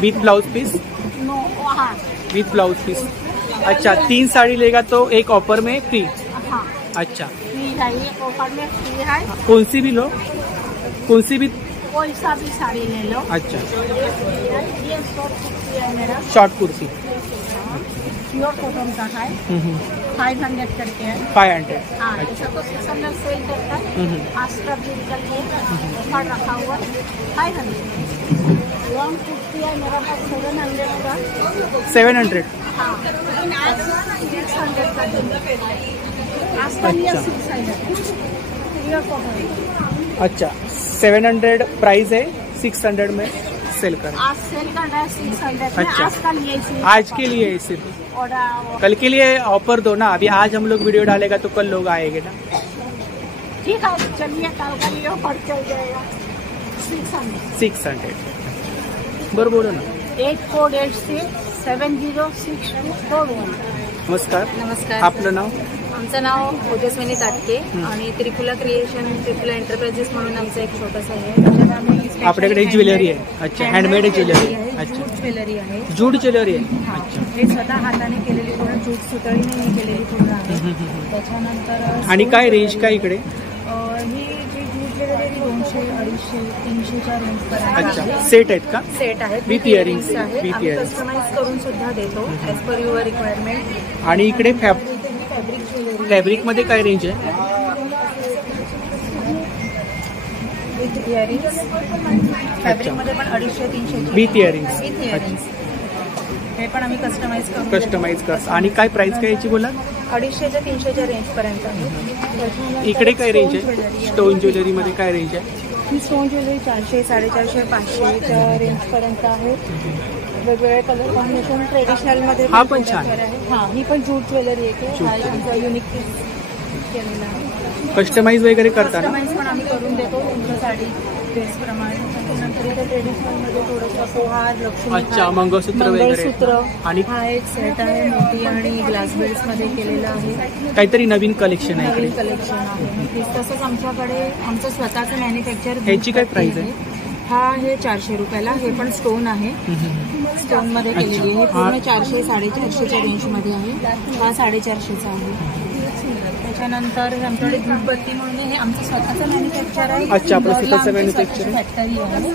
with blouse piece? No. हाँ विथ ब्लाउज पीस. अच्छा, 3 साड़ी लेगा तो एक ऑफर में फ्री. हाँ, अच्छा, फ्री है, एक ऑफर में फ्री है. कौन सी भी लो, कौन सी भी. कोई सा भी साड़ी ले लो. अच्छा, ये शॉर्ट कुर्ती है मेरा, शॉर्ट कुर्ती. प्योर कॉटन का है. 500 करके है. 500. हाँ, ऐसा तो 600 सेल करता है. आज का दिन का ये ऑफर रखा हुआ 500. लॉन्ग कुर्ती है मेरा पास 700 का. 700. हाँ, लेकिन आज 600 का दिन. आज का ये 600 प्योर कॉटन. अच्छा, 700 प्राइस है, 600 में सेल कर. आज सेल कर रहा है 600 में. अच्छा. आज का लिए आज के लिए है सिर्फ. और कल के लिए ऑफर दो ना. अभी आज हम लोग वीडियो डालेगा तो कल लोग आएंगे ना. ठीक है, चलिए कल का लिए ऑफर चल जाएगा 600. 600. बरं, बोलो ना. 8486706241. नमस्कार, नमस्कार. आपलं नाव? आमचं नाव ओजस्विनी काटके आणि त्रिफुला क्रिएशन, त्रिफुला एंटरप्राइजेस म्हणून आमचं एक छोटंसं आहे. त्याच्यात आम्ही आपल्याकडे ज्वेलरी आहे? अच्छा, हँडमेड ज्वेलरी. अच्छा, जूट ज्वेलरी आहे. जूट ज्वेलरी आहे. अच्छा, हे स्वतः हाताने केलेली पूर्ण जूट सुतळीने मी केलेली पूर्ण आहे. त्याच्यानंतर आणि काय रेंज काय इकडे? ही जी जूट ज्वेलरी 200, 250, 300च्या रेंज पर्यंत. अच्छा, सेट आहेत का? सेट आहेत, With earrings आहेत. with आम्ही earrings. कस्टमाइज करून सुद्धा देतो ॲज पर युअर रिक्वायरमेंट. आणि इकडे फॅब्रिक ज्वेलरी फॅब्रिक मध्ये काय रेंज आहे? With earrings. फॅब्रिकमध्ये पण 250-300 विथ इयरिंग्स. With earrings. हे पण आम्ही कस्टमाइज करून कस्टमाइज कर. आणि काय प्राइस काय याची बोला? 250 ते 300च्या रेंज पर्यंत आहे. इकडे काय रेंज आहे? स्टोन ज्वेलरी मध्ये काय रेंज आहे? ही स्टोन ज्वेलरी 400, 450, 500च्या रेंज पर्यंत आहे. वेगवेगळे कलर कॉम्बिनेशन ट्रेडिशनल मध्ये हा पण छान आहे. हा, ही पण जूट ज्वेलरी आहे. हा आमचा युनिक पीस केलेला आहे. कस्टमाइज वगैरे करता ना? कस्टमाइज पण आम्ही करून देतो तुमच्या साडी ड्रेसप्रमाणे. नंतर इथे ट्रेडिशनलमध्ये थोडंसं पोहार, लक्ष्मी, अच्छा, मंगळसूत्र वगैरे. मंगळसूत्र. आणि हा एक सेट आहे, मोती आणि ग्लास बेल्स मध्ये केलेला आहे. काहीतरी नवीन कलेक्शन आहे नवीन इकडे. कलेक्शन आहे. तसंच आमच्याकडे आमचं स्वतःचं मॅन्युफॅक्चर. ह्याची काय प्राइस आहे? हा हे 400 रुपयाला. हे पण स्टोन आहे, स्टोन मध्ये केलेली आहे. हे पूर्ण 400, 450च्या रेंजमध्ये आहे. हा 450चा आहे. त्याच्यानंतर आमच्याकडे धूपबत्ती म्हणून हे आमचं स्वतःचं मॅन्युफॅक्चर आहे. अच्छा, आपलं स्वतःचं मॅन्युफॅक्चर फॅक्टरी आहे.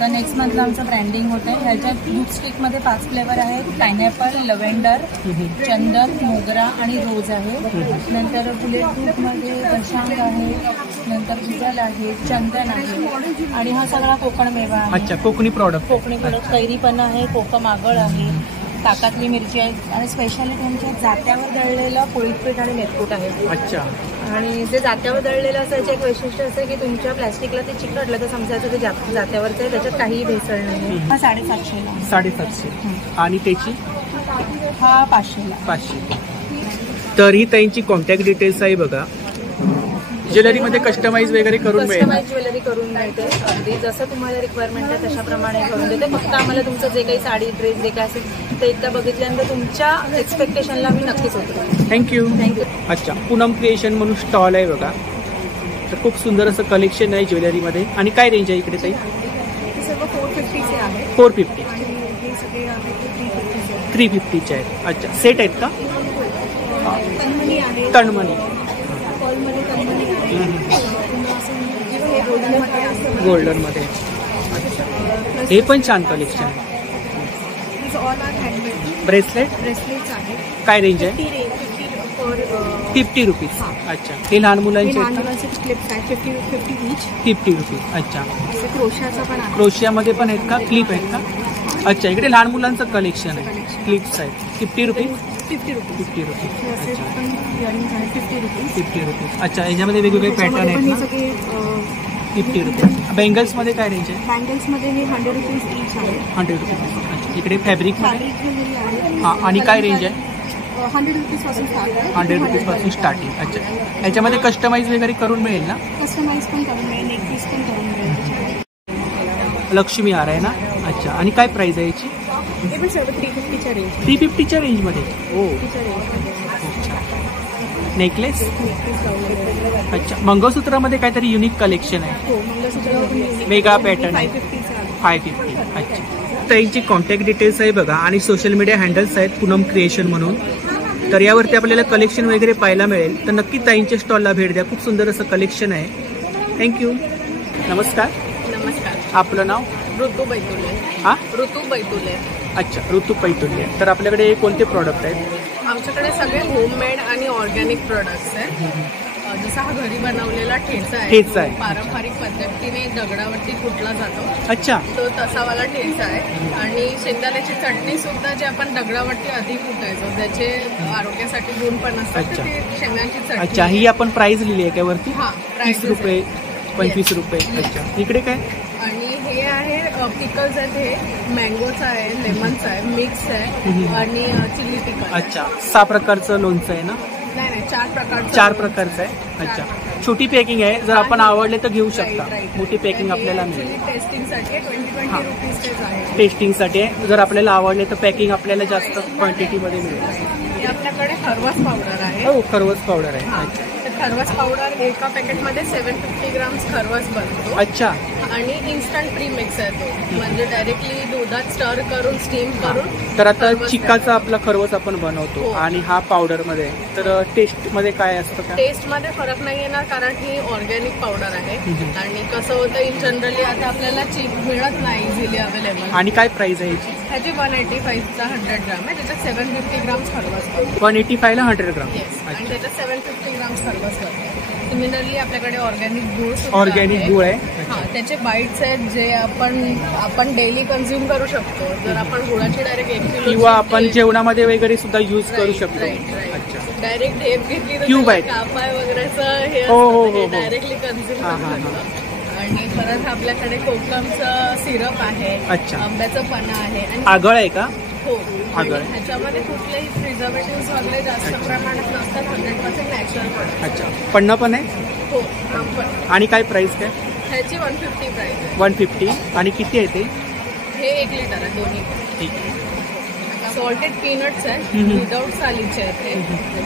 तर नेक्स्ट मंथला आमचं ब्रँडिंग होतं. ह्याच्यात दूध स्टिकमध्ये 5 फ्लेवर आहेत. पायनॅपल, लव्हेंडर, चंदन, मोगरा आणि रोज आहे. नंतर बुलेट दूधमध्ये दशांग आहे. नंतर गुजल आहे, चंदन आहे. आणि हा सगळा कोकण मेवा आहे. अच्छा, कोकणी प्रॉडक्ट. कोकणी प्रॉडक्ट. कैरी पण आहे, कोकम आगळ आहे, ताकातली मिरची आहे. आणि स्पेशालिटी आमच्या जात्यावर दळलेलं पोळीत पीठ आणि मेथकूट आहे. अच्छा, आणि जे जात्यावर दळलेलं असायचं एक वैशिष्ट्य असं की तुमच्या प्लॅस्टिकला ते चिकटलं तर समजायचं ते जात्यावरचं आहे. त्याच्यात काहीही भेसळ नाही. हा 750ला. 750. आणि त्याची? हा 500ला. 500. तर ही त्यांची कॉन्टॅक्ट डिटेल्स आहे बघा. ज्वेलरीमध्ये कस्टमाइज वगैरे करून मिळेल. कस्टमाइज ज्वेलरी करून मिळते. अगदी जसं तुम्हाला रिक्वायरमेंट आहे तशाप्रमाणे करून देते. फक्त आम्हाला तुमचं जे काही साडी ड्रेस जे काय असेल ते एकदा बघितल्यानंतर तुमच्या एक्सपेक्टेशनला मी नक्कीच होतो. थँक्यू. अच्छा, पूनम क्रिएशन म्हणून स्टॉल आहे बघा. तर खूप सुंदर असं कलेक्शन आहे ज्वेलरीमध्ये. आणि काय रेंज आहे इकडे ताई? हे सर्व 450चे आहे 450. आणि हे सगळे आहेत 350चे. 350चे आहेत. अच्छा, सेट आहेत का? तन्मणी आहे, तणमणी पर्लमध्ये तन्मणी आहे, हे गोल्डनमध्ये आहे. गोल्डनमध्ये. हे पण छान कलेक्शन आहे. These all are handmade. Bracelet bracelets आहे. काय रेंज आहे? 50 50 रुपीज. अच्छा, हे लहान मुलांचे लहान आहेत का? मुलांचे क्लिप्स आहेत 50 ईच. 50 रुपीज. अच्छा, असे क्रोशाचं पण आहे. क्रोशियामध्ये पण आहेत का? क्लिप आहेत का? अच्छा, इकडे लहान मुलांचं कलेक्शन आहे. क्लिप्स आहेत. 50 रुपीज. 50 रुपीज. 50 रुपीज. हे असे अच्छा, पण इयरिंग्स आहेत 50 रुपीज. 50 रुपीज. अच्छा, याच्यामध्ये वेगवेगळे पॅटर्न त्याच्यामध्ये आहेत पण ना? हे सगळे 50 रुपीज. बेंगल्समध्ये काय रेंज आहे? बँगल्समध्ये हे 100 रुपीज ईच आहे. 100 रुपीज. अच्छा, इकडे फॅब्रिकमध्ये. फॅब्रिक ज्वेलरी आहे. हां, आणि काय रेंज आहे? 100 रुपीज पासून स्टार्ट आहे. 100 रुपीजपासून स्टार्टिंग. अच्छा, याच्यामध्ये कस्टमाइज वगैरे करून मिळेल ना? कस्टमाइज पण करून मिळेल, नेक पीस पण करून मिळेल. लक्ष्मी हार आहे ना? अच्छा, आणि काय प्राइस आहे याची? हे पण सर्व 350च्या रेंज. 350च्या रेंजमध्ये. हो, 350च्या रेंजमध्ये. नेकलेस. नेकपीस लावलेले. अच्छा, मंगळसूत्रामध्ये काहीतरी युनिक कलेक्शन आहे. हो, मंगळसूत्रावर पण unique मेगा आहे. पॅटर्न. 550चं आहे. 550. अच्छा, तर यांची कॉन्टॅक्ट डिटेल्स आहे बघा आणि सोशल मीडिया हँडल्स आहेत पूनम क्रिएशन म्हणून. तर यावरती आपल्याला कलेक्शन वगैरे पाहायला मिळेल. तर नक्की ताईंच्या स्टॉलला भेट द्या. खूप सुंदर असं कलेक्शन आहे. थँक्यू. नमस्कार. नमस्कार. आपलं नाव? ऋतू बैतुले. हां, ऋतू बैतुले. अच्छा, ऋतू पैतुल्य. तर आपल्याकडे कोणते प्रॉडक्ट आहेत? आमच्याकडे सगळे होममेड आणि ऑर्गॅनिक प्रोडक्ट्स आहेत. जसा हा घरी बनवलेला ठेचा आहे. ठेचा आहे. पारंपरिक पद्धतीने दगडावरती कुटला जातो. अच्छा, तो तसावाला ठेचा आहे. आणि शेंगदाण्याची चटणी सुद्धा जे आपण दगडावरती अधिक कुटायचो त्याचे आरोग्यासाठी गुण पण असतात. अच्छा. तर ती शेंगदाण्याची चटणी. अच्छा, ही आपण प्राइस लिहिली आहे का वरती? हा, 30 रुपये, 25 रुपये. अच्छा, इकडे काय? आणि हे आहे पिकल्स आहेत. हे मँगोचं आहे, लेमनचं आहे, मिक्स आहे आणि चिली पिकल. अच्छा, 6 प्रकारचं लोणचं आहे ना? नाही 4 प्रकारचं. 4 प्रकारचं आहे. अच्छा, छोटी पॅकिंग आहे. जर आपण आवडले तर घेऊ शकता. मोठी पॅकिंग आपल्याला मिळेल. टेस्टिंगसाठी 20 रुपीज आहे. टेस्टिंगसाठी आहे. जर आपल्याला आवडले तर पॅकिंग आपल्याला जास्त क्वांटिटीमध्ये मिळेल. हे आपल्याकडे खरवस पावडर आहे. हो, खरवस पावडर आहे. अच्छा, तर खरवस पावडर एका पॅकेटमध्ये 750 ग्राम्स खरवस बनतो. अच्छा, आणि इन्स्टंट प्री मिक्स आहे तो. म्हणजे डायरेक्टली दुधात स्टर करून स्टीम करून. तर आता चिक्काचा आपला खरवस आपण बनवतो आणि हा पावडर मध्ये. तर टेस्ट मध्ये काय असतं का? टेस्ट मध्ये फरक नाही येणार कारण ही ऑर्गॅनिक पावडर आहे. आणि कसं होतं इन जनरली आता आपल्याला चिक मिळत नाही इझिली अवेलेबल. आणि काय प्राइस आहे याची? ह्याची 185चा 100 ग्राम आहे. त्याच्यात 750 ग्राम्स खरवस बनतो. 185 ला 100 ग्राम. आणि त्याच्यात 750 ग्राम्स खरवस बनतो. सिमिलरली आपल्याकडे ऑर्गॅनिक गुळ सुद्धा ऑर्गॅनिक गुळ आहे. हा, त्याचे बाईट्स आहेत जे आपण डेली कन्झ्युम करू शकतो. जर आपण गुळाची डायरेक्ट 1 किलो किंवा आपण जेवणामध्ये वगैरे सुद्धा यूज करू शकतो. अच्छा, डायरेक्ट ढेप घेतली तर क्यूब आहे. कापाय वगैरेचं हे हो. डायरेक्टली कन्झ्युम करू शकतो. आणि परत आपल्याकडे कोकमचं सिरप आहे. अच्छा, आंब्याचं पन्ना आहे. आणि आगळ आहे का? हो, आगळ. ह्याच्यामध्ये कुठलेही प्रिझर्वेटिव्ह वगैरे जास्त प्रमाणात नसतात. 100% नॅचरल प्रोडक्ट. अच्छा, पन्ना पण आहे. हो, पण आणि काय प्राइस काय? ह्याची 150 प्राइस आहे. 150. आणि किती आहे ते? हे 1 लिटर आहे दोन्ही. ठीक आहे. सॉल्टेड पीनट्स आहे, विदाउट सालीचे आहेत ते.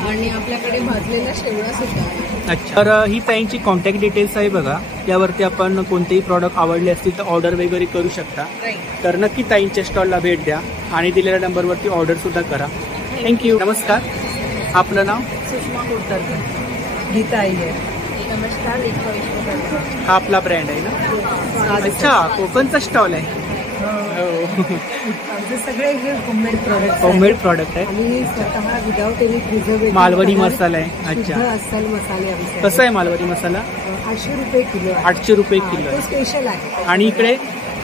आणि आपल्याकडे भाजलेला शेवळा सुद्धा आहे. अच्छा, तर ही ताईंची कॉन्टॅक्ट डिटेल्स आहे बघा. यावरती आपण कोणतेही प्रॉडक्ट आवडले असतील तर ऑर्डर वगैरे करू शकता. तर नक्की ताईंच्या स्टॉलला भेट द्या आणि दिलेल्या नंबरवरती ऑर्डर सुद्धा करा. थँक्यू. नमस्कार. आपलं नाव? सुषमा कुलकर्णी. गीता आहे. नमस्कार. हा आपला ब्रँड आहे ना? अच्छा, कोकणचा स्टॉल आहे. आमचे सगळे हे होममेड प्रॉडक्ट. होममेड प्रॉडक्ट आहे आणि स्वतः विदाउट एनी प्रिझर्वेटिव्ह. मालवणी मसाला आहे. अच्छा, अस्सल मसाले आमचे. कसं आहे मालवणी मसाला? 800 रुपये किलो आहे. 800 रुपये किलो तो आहे. स्पेशल आहे. आणि इकडे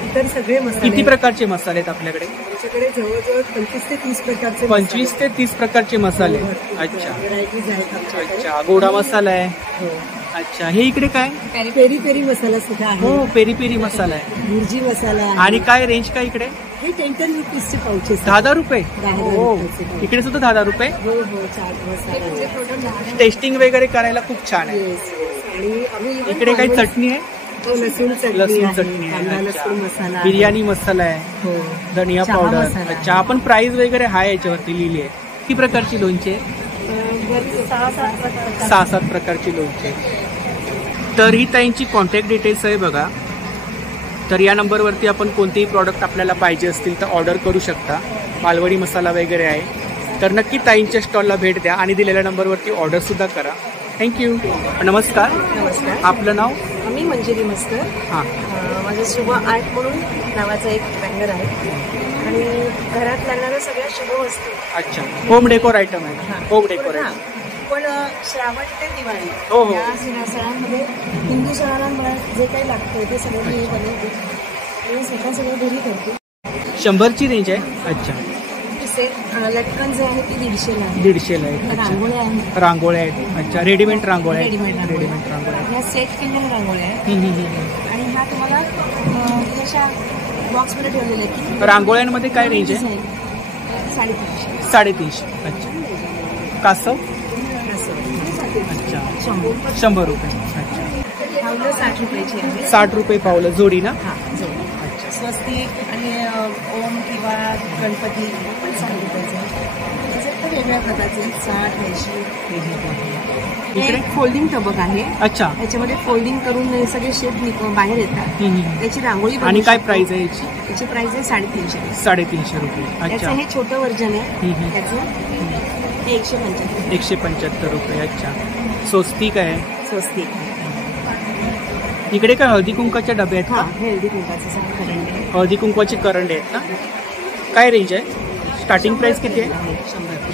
इतर सगळे मसाले किती प्रकारचे मसाले आहेत आपल्याकडे? आमच्याकडे जवळजवळ 25 ते 30 प्रकारचे 25 ते 30 प्रकारचे मसाले. अच्छा, व्हरायटीज आहेत आमच्याकडे. अच्छा, गोडा मसाला आहे. हो. अच्छा, हे इकडे काय? पेरी पेरी मसाला सुद्धा आहे. हो, पेरी पेरी मसाला आहे. मिरची मसाला आहे. आणि काय रेंज काय इकडे? हे 10 रुपीजचे पाउचेस. 10 रुपये. 10 हो, रुपये. इकडे सुद्धा 10 रुपये. हो हो, चाट मसाला. टेस्टिंग वगैरे करायला खूप छान आहे. येस. आणि आम्ही इकडे काही चटणी आहे, लसूण लसूण चटणी आहे, कांदा अच्छा. लसूण मसाला, बिर्याणी मसाला आहे, हो, धनिया चहा पावडर. मसाला. अच्छा, आपण प्राइस वगैरे हाय याच्यावरती लिहिली आहे. किती प्रकारची लोणची आहे? 6-7 प्रकारची लोणची आहे. तर ही ताईंची कॉन्टॅक्ट डिटेल्स आहे बघा. तर या नंबरवरती आपण कोणतेही प्रॉडक्ट आपल्याला पाहिजे असतील तर ऑर्डर करू शकता. मालवणी मसाला वगैरे आहे. तर नक्की ताईंच्या स्टॉलला भेट द्या आणि दिलेल्या नंबरवरती ऑर्डरसुद्धा करा. थँक्यू. नमस्कार. नमस्कार. आपलं नाव? मी मंजिरी मस्कर. हां. माझं शुभ आर्ट म्हणून नावाचा एक बॅनर आहे आणि घरात लागणाऱ्या सगळ्या शुभ वस्तू. अच्छा, होम डेकोर आयटम आहे. होम डेकोर आहे. पण श्रावण ते दिवाळी हो, हो. या सणांमध्ये हिंदू सणाला मला जे काही लागतं ते सगळं मी बनवते आणि स्वतः सगळं घरी करते. 100ची रेंज आहे. अच्छा, सेट लटकन जे आहे ती 150ला आहे. 150ला आहे. रांगोळ्या आहेत. रांगोळ्या आहेत. अच्छा, रेडीमेड रांगोळ्या आहेत. रेडीमेड रांगोळ्या आहेत. ह्या सेट केलेल्या रांगोळ्या आहेत हम्म, हम्म, हम्म. आणि ह्या तुम्हाला अशा बॉक्समध्ये ठेवलेल्या आहेत. रांगोळ्यांमध्ये काय रेंज आहे? 350. 350. अच्छा, कासव? अच्छा, 100 रुपये. अच्छा, पावलं 60 रुपयाची आहे. 60 रुपये पावलं जोडी ना? हां, स्वस्तिक आणि ओम किंवा गणपती पण 60 रुपयाचे आहे. त्याच्यात तर वेगळ्या प्रकारचे 60-80. हे इकडे एक फोल्डिंग टबक आहे. अच्छा. याच्यामध्ये फोल्डिंग करून हे सगळे शेप बाहेर येतात. त्याची रांगोळी बनवू आणि काय शकतो. प्राइस आहे याची? याची प्राइस आहे 350. 350 रुपये. त्याचं अच्छा, हे छोटं व्हर्जन आहे. त्याचं हे 175. 175 रुपये. अच्छा, स्वस्तिक आहे. स्वस्तिक. इकडे काय हळदी कुंकाच्या डबे आहेत हां, का? हेल्दी कुंकाचे सगळे करंडे आहे. हळदी कुंकवाचे करंडे आहेत ना? काय रेंज आहे? स्टार्टिंग प्राइस किती आहे?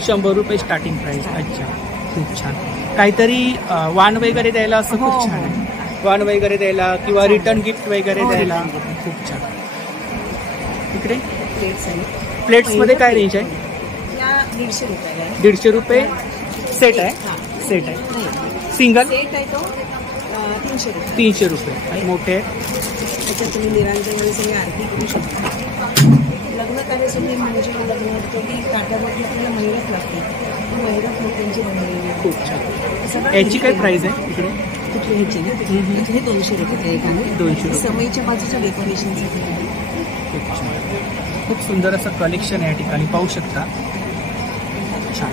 100 रुपये स्टार्टिंग प्राइस. अच्छा, खूप छान. काहीतरी वाण वगैरे द्यायला असं खूप छान आहे. वाण वगैरे द्यायला किंवा रिटर्न गिफ्ट वगैरे द्यायला खूप छान. इकडे प्लेट्स आहे. प्लेट्समध्ये काय रेंज आहे? या 150 रुपयाला आहे. 150 रुपये सेट आहे. हां, सेट आहे. सिंगल सेट आहे तो 300 रुपये. 300 रुपये. मोठे आहे. त्याच्यात तुम्ही निरांजन सगळी आरती करू शकता. लग्न कार्यासाठी म्हणजे लग्न होतं की ताटामध्ये आपल्याला महिरत लागते. ती महिरत मोठ्यांची बनवलेली आहे. खूप छान. सगळं याची काय प्राइस आहे इकडे? कुठली ह्याची ना? हे 200 रुपये एक आहे. 200 रुपये. समईच्या बाजूच्या डेकोरेशनसाठी आहे. खूप छान. खूप सुंदर असं कलेक्शन आहे या ठिकाणी, पाहू शकता. छान.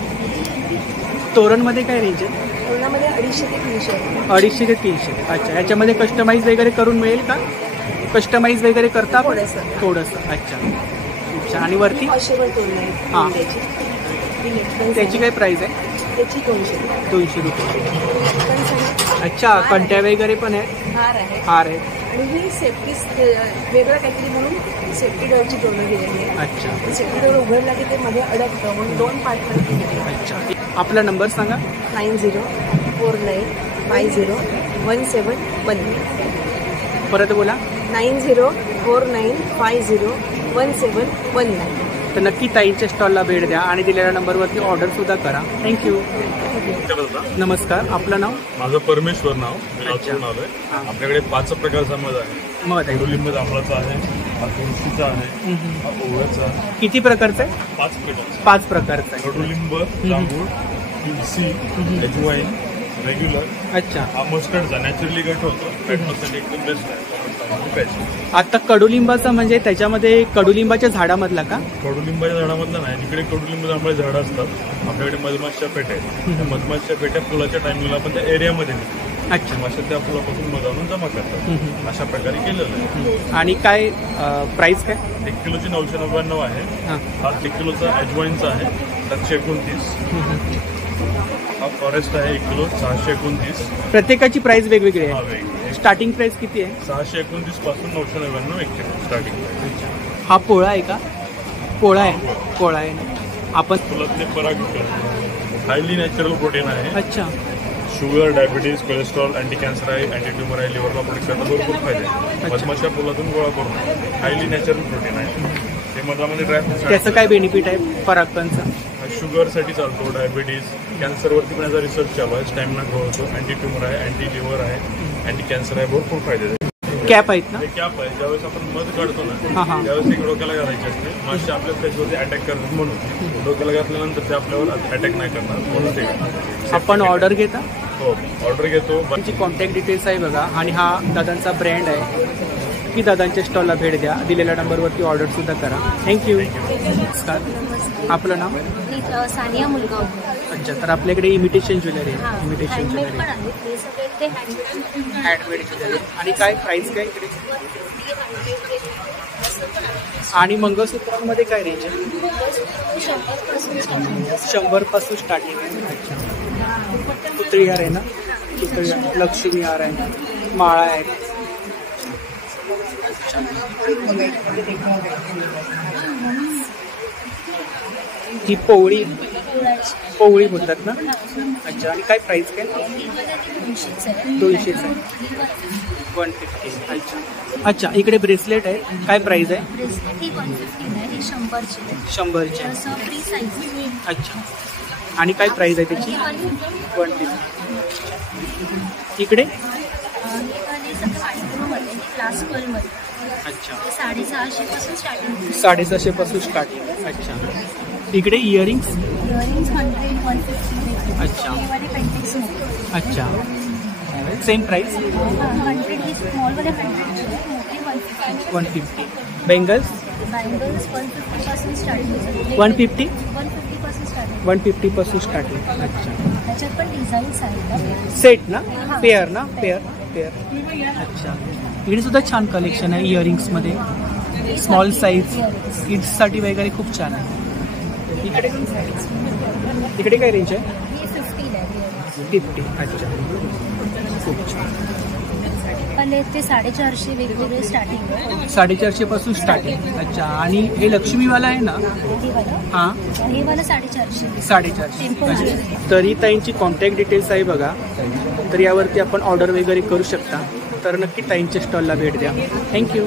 तोरणमध्ये काय रेंज आहे? तोरणामध्ये 250 ते 300 रुपये. 250 ते 300. अच्छा, याच्यामध्ये कस्टमाइज वगैरे करून मिळेल का? कस्टमाइज वगैरे करता आपण? थोडंसं. अच्छा, खूप छान. आणि वरती वॉशेबल तोरण आहे. हां. त्याची त्याची काय प्राइस आहे? त्याची 200 रुपये. 200 रुपये. पण सगळे अच्छा, कंट्या वगैरे पण आहे. हार आहे. हार आहे. आणि ही सेफ्टी वेगळं काहीतरी म्हणून सेफ्टी डोअरची तोरणं गेलेली आहे. अच्छा, सेफ्टी डोअर उघडला की ते मध्ये अडकतं म्हणून 2 पार्टमध्ये केलेली आहे. अच्छा. आपला नंबर सांगा. 9049501719. परत बोला. 9049501719. तर नक्की ताईच्या स्टॉलला भेट द्या आणि दिलेल्या नंबरवरती ऑर्डरसुद्धा करा. थँक्यू. नमस्कार. आपलं नाव? माझं परमेश्वर नाव. मी अच्छा. लातूरून आलोय. हां. आपल्याकडे 5 प्रकारचा मध आहे. मध आहे. कडुलिंब जांभळाचा आहे, हा तुळशीचा आहे, हा ओव्याचा आहे. किती प्रकारचं आहे? 5 प्रकारचा. 5 प्रकारचं आहे. कडुलिंब, जांभूळ, तुळशी, अजवाईन, रेग्युलर. अच्छा. हा मस्टर्डचा नॅचरली गट होतो. फॅटमध्ये एकदम बेस्ट आहे. आता कडुलिंबाचा म्हणजे त्याच्यामध्ये कडुलिंबाच्या झाडामधला का? कडुलिंबाच्या झाडामधला नाही. जिकडे कडुलिंब जांभळे झाडं असतात आपल्याकडे मधमाशा पेट्या आहेत. त्या मधमाशा पेट्या फुलाच्या टायमिंगला आपण त्या एरियामध्ये नेतो. अच्छा. माशा त्या फुलापासून मध आणून जमा करतात. अशा प्रकारे केलेलं आहे. आणि काय प्राइस काय? 1 किलोची 999 आहे. हां. हा 1 किलोचा अजवाईनचा आहे 729. हा फॉरेस्ट आहे 1 किलो 629. प्रत्येकाची प्राइस वेगवेगळी हा आहे. वेगळी स्टार्टिंग प्राइस किती आहे? 629 पासून 999 1 किलो स्टार्टिंग प्राइस. हा पोळा आहे का? पोळा आहे. पोळा आहे ना. आपण फुलातले पराग हायली नॅचरल प्रोटीन आहे. अच्छा. Sugar, diabetes, cholesterol, anti cancer आहे, अँटी ट्युमर आहे, लिव्हरला प्रोटेक्ट करता भरपूर फायदे आहेत. मधमाशा फुलातून गोळा करून हायली नॅचरल प्रोटीन आहे. ते मधामध्ये ड्रायफ्रुट्स. त्याचं काय बेनिफिट आहे परागकणचा? शुगरसाठी चालतो, डायबिटीज, कॅन्सरवरती पण याचा रिसर्च चालू आहे. स्टॅमिना ग्रो होतो, अँटी ट्युमर आहे, अँटी लिव्हर आहे, अँटी कॅन्सर आहे, भरपूर फायदे आहेत. कॅप आहेत ना? हे कॅप आहे. ज्यावेळेस आपण मध काढतो ना हां, हां. त्यावेळेस एक डोक्याला घालायची असते. मासे आपल्या फेसवरती अटॅक करतात म्हणून डोक्याला घातल्यानंतर ते आपल्यावर अटॅक नाही करणार म्हणून ते आपण ऑर्डर घेता? हो, हो, ऑर्डर घेतो. त्यांची कॉन्टॅक्ट डिटेल्स आहे बघा आणि हा दादांचा ब्रँड आहे की दादांच्या स्टॉलला भेट द्या. दिलेल्या नंबरवरती ऑर्डर सुद्धा करा. थँक्यू. नमस्कार. आपलं नाव? सानिया मुलगा. अच्छा, तर आपल्याकडे इमिटेशन ज्वेलरी आहे. Imitation jewellery handmade jewellery. आणि काय प्राइस काय इकडे? आणि मंगळसूत्रांमध्ये काय रेंज आहे? 100 पासून स्टार्टिंग आहे. अच्छा, पुतळी हार आहे ना, पुतळी लक्ष्मी हार आहे, माळा आहे. ही पोवळी बोलतात ना. अच्छा, आणि काय प्राइस काय? 200 आहे. 150. अच्छा अच्छा, इकडे ब्रेसलेट आहे. काय प्राइस आहे? 100चे. अच्छा, आणि काय प्राइस आहे त्याची? 150. इकडे अच्छा, 650 पासून स्टार्टिंग. अच्छा, इकडे इयरिंग्स. अच्छा अच्छा, सेम प्राइस. 150. बेंगल्स 150 पासून स्टार्टिंग. अच्छा, सेट ना, पेअर ना, पेअर. अच्छा, इकडे सुद्धा छान कलेक्शन आहे इयरिंग्समध्ये. स्मॉल साईज किड्ससाठी वगैरे खूप छान आहे. इकडे काय रेंज आहे? 50. अच्छा, खूप छान. ते 450 वेगवेगळे स्टार्टिंग आहे. 450 पासून स्टार्टिंग. अच्छा, आणि हे लक्ष्मीवाला आहे ना? हां, हे वाला 450. 450. तरी ताईंची कॉन्टॅक्ट डिटेल्स आहे बघा, तर यावरती आपण ऑर्डर वगैरे करू शकता. तर नक्की ताईंच्या स्टॉलला भेट द्या. थँक्यू.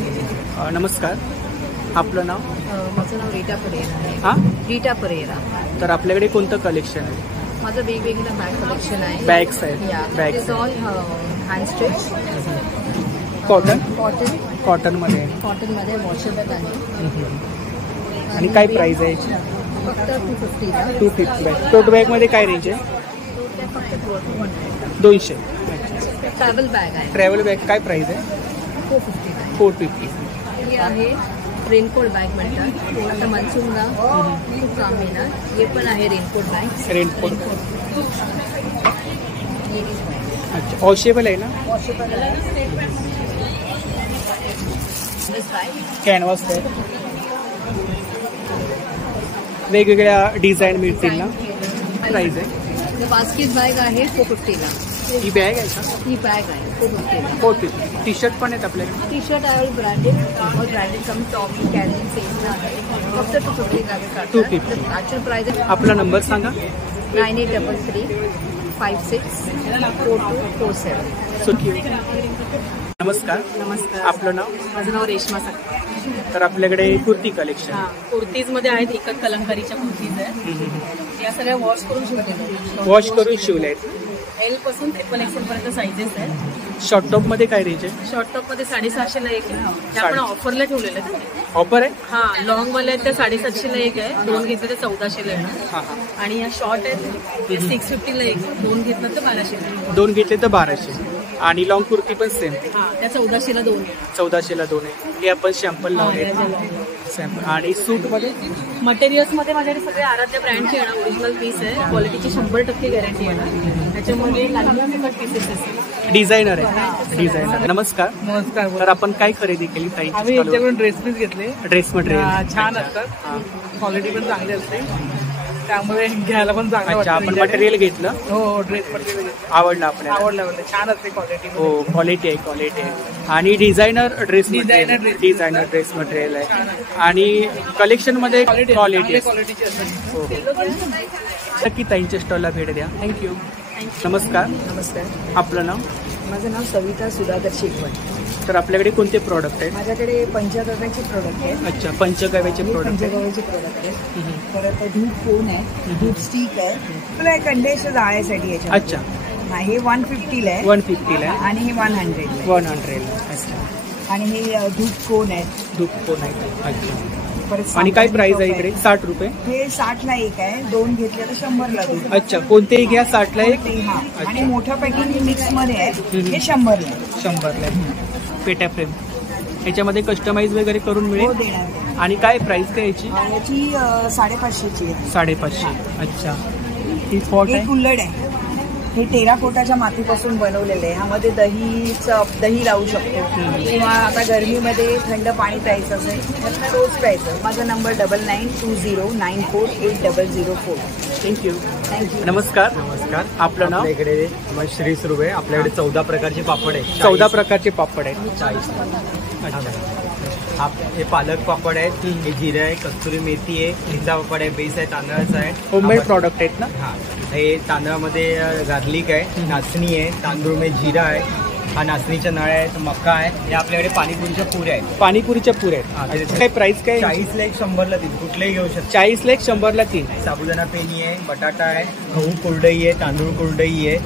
नमस्कार. आपलं नाव? माझं नाव रीटा परेरा आहे. हां, रीटा परेरा. तर आपल्याकडे कोणतं कलेक्शन आहे? माझं वेगवेगळं बॅग कलेक्शन आहे. बॅग्स आहेत. Bags all hand stitch. कॉटनमध्ये वॉशेबल आहे. आणि काय प्राइस आहे याची? फक्त 250. 250 बॅग. टोट बॅगमध्ये काय रेंज आहे? फक्त 200. ट्रॅव्हल बॅग आहे. ट्रॅव्हल बॅग काय प्राइस आहे? 450. ही आहे रेनकोट बॅग म्हणतात. आता मान्सूनला खूप काम येणार. हे पण आहे रेनकोट बॅग. रेनकोट. अच्छा, वॉशेबल आहे ना? वॉशेबल आहे. कॅनव्हास आहे. वेगवेगळ्या डिझाईन मिळतील ना? प्राइस आहे? बास्केट बॅग आहे 450ला. ही बॅग आहे का? ही बॅग आहे 450ला. 450. टी शर्ट पण आहेत आपल्याकडे? टी शर्ट आहे ब्रँडेड कम टॉप कॅरी सेम आहे. फक्त 250ला. 250. ॲक्च्युअल प्राइस आहे. आपला नंबर सांगा. 9833 56 4247. सुखी. नमस्कार. नमस्कार. आपलं नाव? माझं नाव रेश्मा साखरे. तर आपल्याकडे कुर्ती कलेक्शन. कुर्तीज मध्ये आहेत एकच कलंकारीच्या कुर्तीज आहेत. या सगळ्या वॉश करून शिवलेल्या. वॉश करून शिवले आहेत. एल पासून XXL पर्यंत साईजेस आहेत. शॉर्ट टॉप मध्ये काय रेंज आहे? शॉर्ट टॉप मध्ये 650ला एक आहे. त्या आपण ऑफरला ठेवलेलं आहे. ऑफर आहे? हा, लॉंग वाले आहेत त्या 750ला एक आहे. 2 घेतलं तर 1400ला आहे. आणि या शॉर्ट आहेत 650ला एक. 2 घेतलं तर 1200ला. 2 घेतले तर 1200. आणि लॉंग कुर्ती पण सेम? हा, त्या 1400ला 2. 1400ला 2 आहे. हे आपण सॅम्पल लावले. सॅम्पल. आणि सूट मध्ये मटेरियल्स मध्ये माझ्याकडे सगळे आराध्य ब्रँडचे येणार. ओरिजिनल पीस आहे. क्वालिटीची 100% गॅरंटी येणार. त्याच्यामध्ये पीसेस असतील. डिझायनर आहे. डिझायनर. नमस्कार. नमस्कार. तर आपण काय खरेदी केली ताई? आम्ही यांच्याकडून ड्रेस पीस घेतले. ड्रेस मटेरियल छान असतात. क्वालिटी पण चांगली असते, त्यामुळे घ्यायला पण चांगलं. अच्छा, आपण मटेरियल घेतलं. हो, ड्रेस मटेरियल आवडलं आपल्याला? आवडलं. छान असते क्वालिटी. हो, क्वालिटी आहे. आणि डिझायनर ड्रेस मटेरियल आहे. आणि कलेक्शन मध्ये क्वालिटीची असते. नक्की ताईंच्या स्टॉलला भेट द्या. थँक्यू. नमस्कार. आपलं नाव? माझं नाव सविता सुधाकर शेखवण. तर आपल्याकडे कोणते प्रोडक्ट आहेत? माझ्याकडे पंचगव्याचे प्रोडक्ट आहेत. अच्छा, पंचगव्याचे प्रोडक्ट. पंचगव्याचे प्रोडक्ट आहेत. परत धूप कोन आहे, धूप स्टिक आहे, तुला कंडेन्सर जाळण्यासाठी याच्या. अच्छा, हे 150ला आहे. 150ला आहे. आणि हे 100ला. 100. अच्छा, आणि हे धूप कोन आहेत. धूप कोन आहे. अच्छा, परत आणि काय प्राइस आहे इकडे? 60 रुपये. हे 60 ला एक आहे, 2 घेतले तर 100 ला 2. अच्छा, कोणतेही घ्या 60 ला एक. हा, आणि मोठं पॅकिंग मिक्स मध्ये आहे, हे 100 ला. 100 ला पेट्या फ्रेम. याच्यामध्ये कस्टमाइज वगैरे करून हो, मिळेल. देणार. आणि काय प्राइस काय याची? याची 550 ची आहे. 550. अच्छा, ही पॉट हे आहे. कुल्हड आहे. हे टेराकोटाच्या मातीपासून बनवलेलं आहे. ह्यामध्ये दही लावू शकतो किंवा आता गरमीमध्ये थंड पाणी प्यायचं असेल तर रोज प्यायचं. माझा नंबर 9920948004. थँक्यू. थँक्यू. नमस्कार. नमस्कार. आपलं नाव? आपल्याकडे श्री सुरवे. आपल्याकडे 14 प्रकारचे पापड आहेत. 14 प्रकारचे पापड आहेत. 40. हे पालक पापड आहेत, हे जिरे आहे, कस्तुरी मेथी आहे, हिचा पापड आहे, बेस आहे, तांदळाचा आहे. होममेड प्रॉडक्ट आहेत ना? हा, हे तांदळामध्ये गार्लिक आहे, नाचणी आहे, तांदूळ में जिरा आहे, हा नाचणीच्या नळ्या आहेत, मका आहे. हे आपल्याकडे पाणीपुरीच्या पुऱ्या आहेत. पाणीपुरीच्या पुऱ्या आहेत. काय प्राइस काय? 40 ला 1, 100 ला 3. कुठलेही घेऊ शकतो. 40 ला 1, 100 ला 3. साबुदाणा पेनी आहे, बटाटा आहे, गहू कुरडई आहे, तांदूळ कुरडई आहे,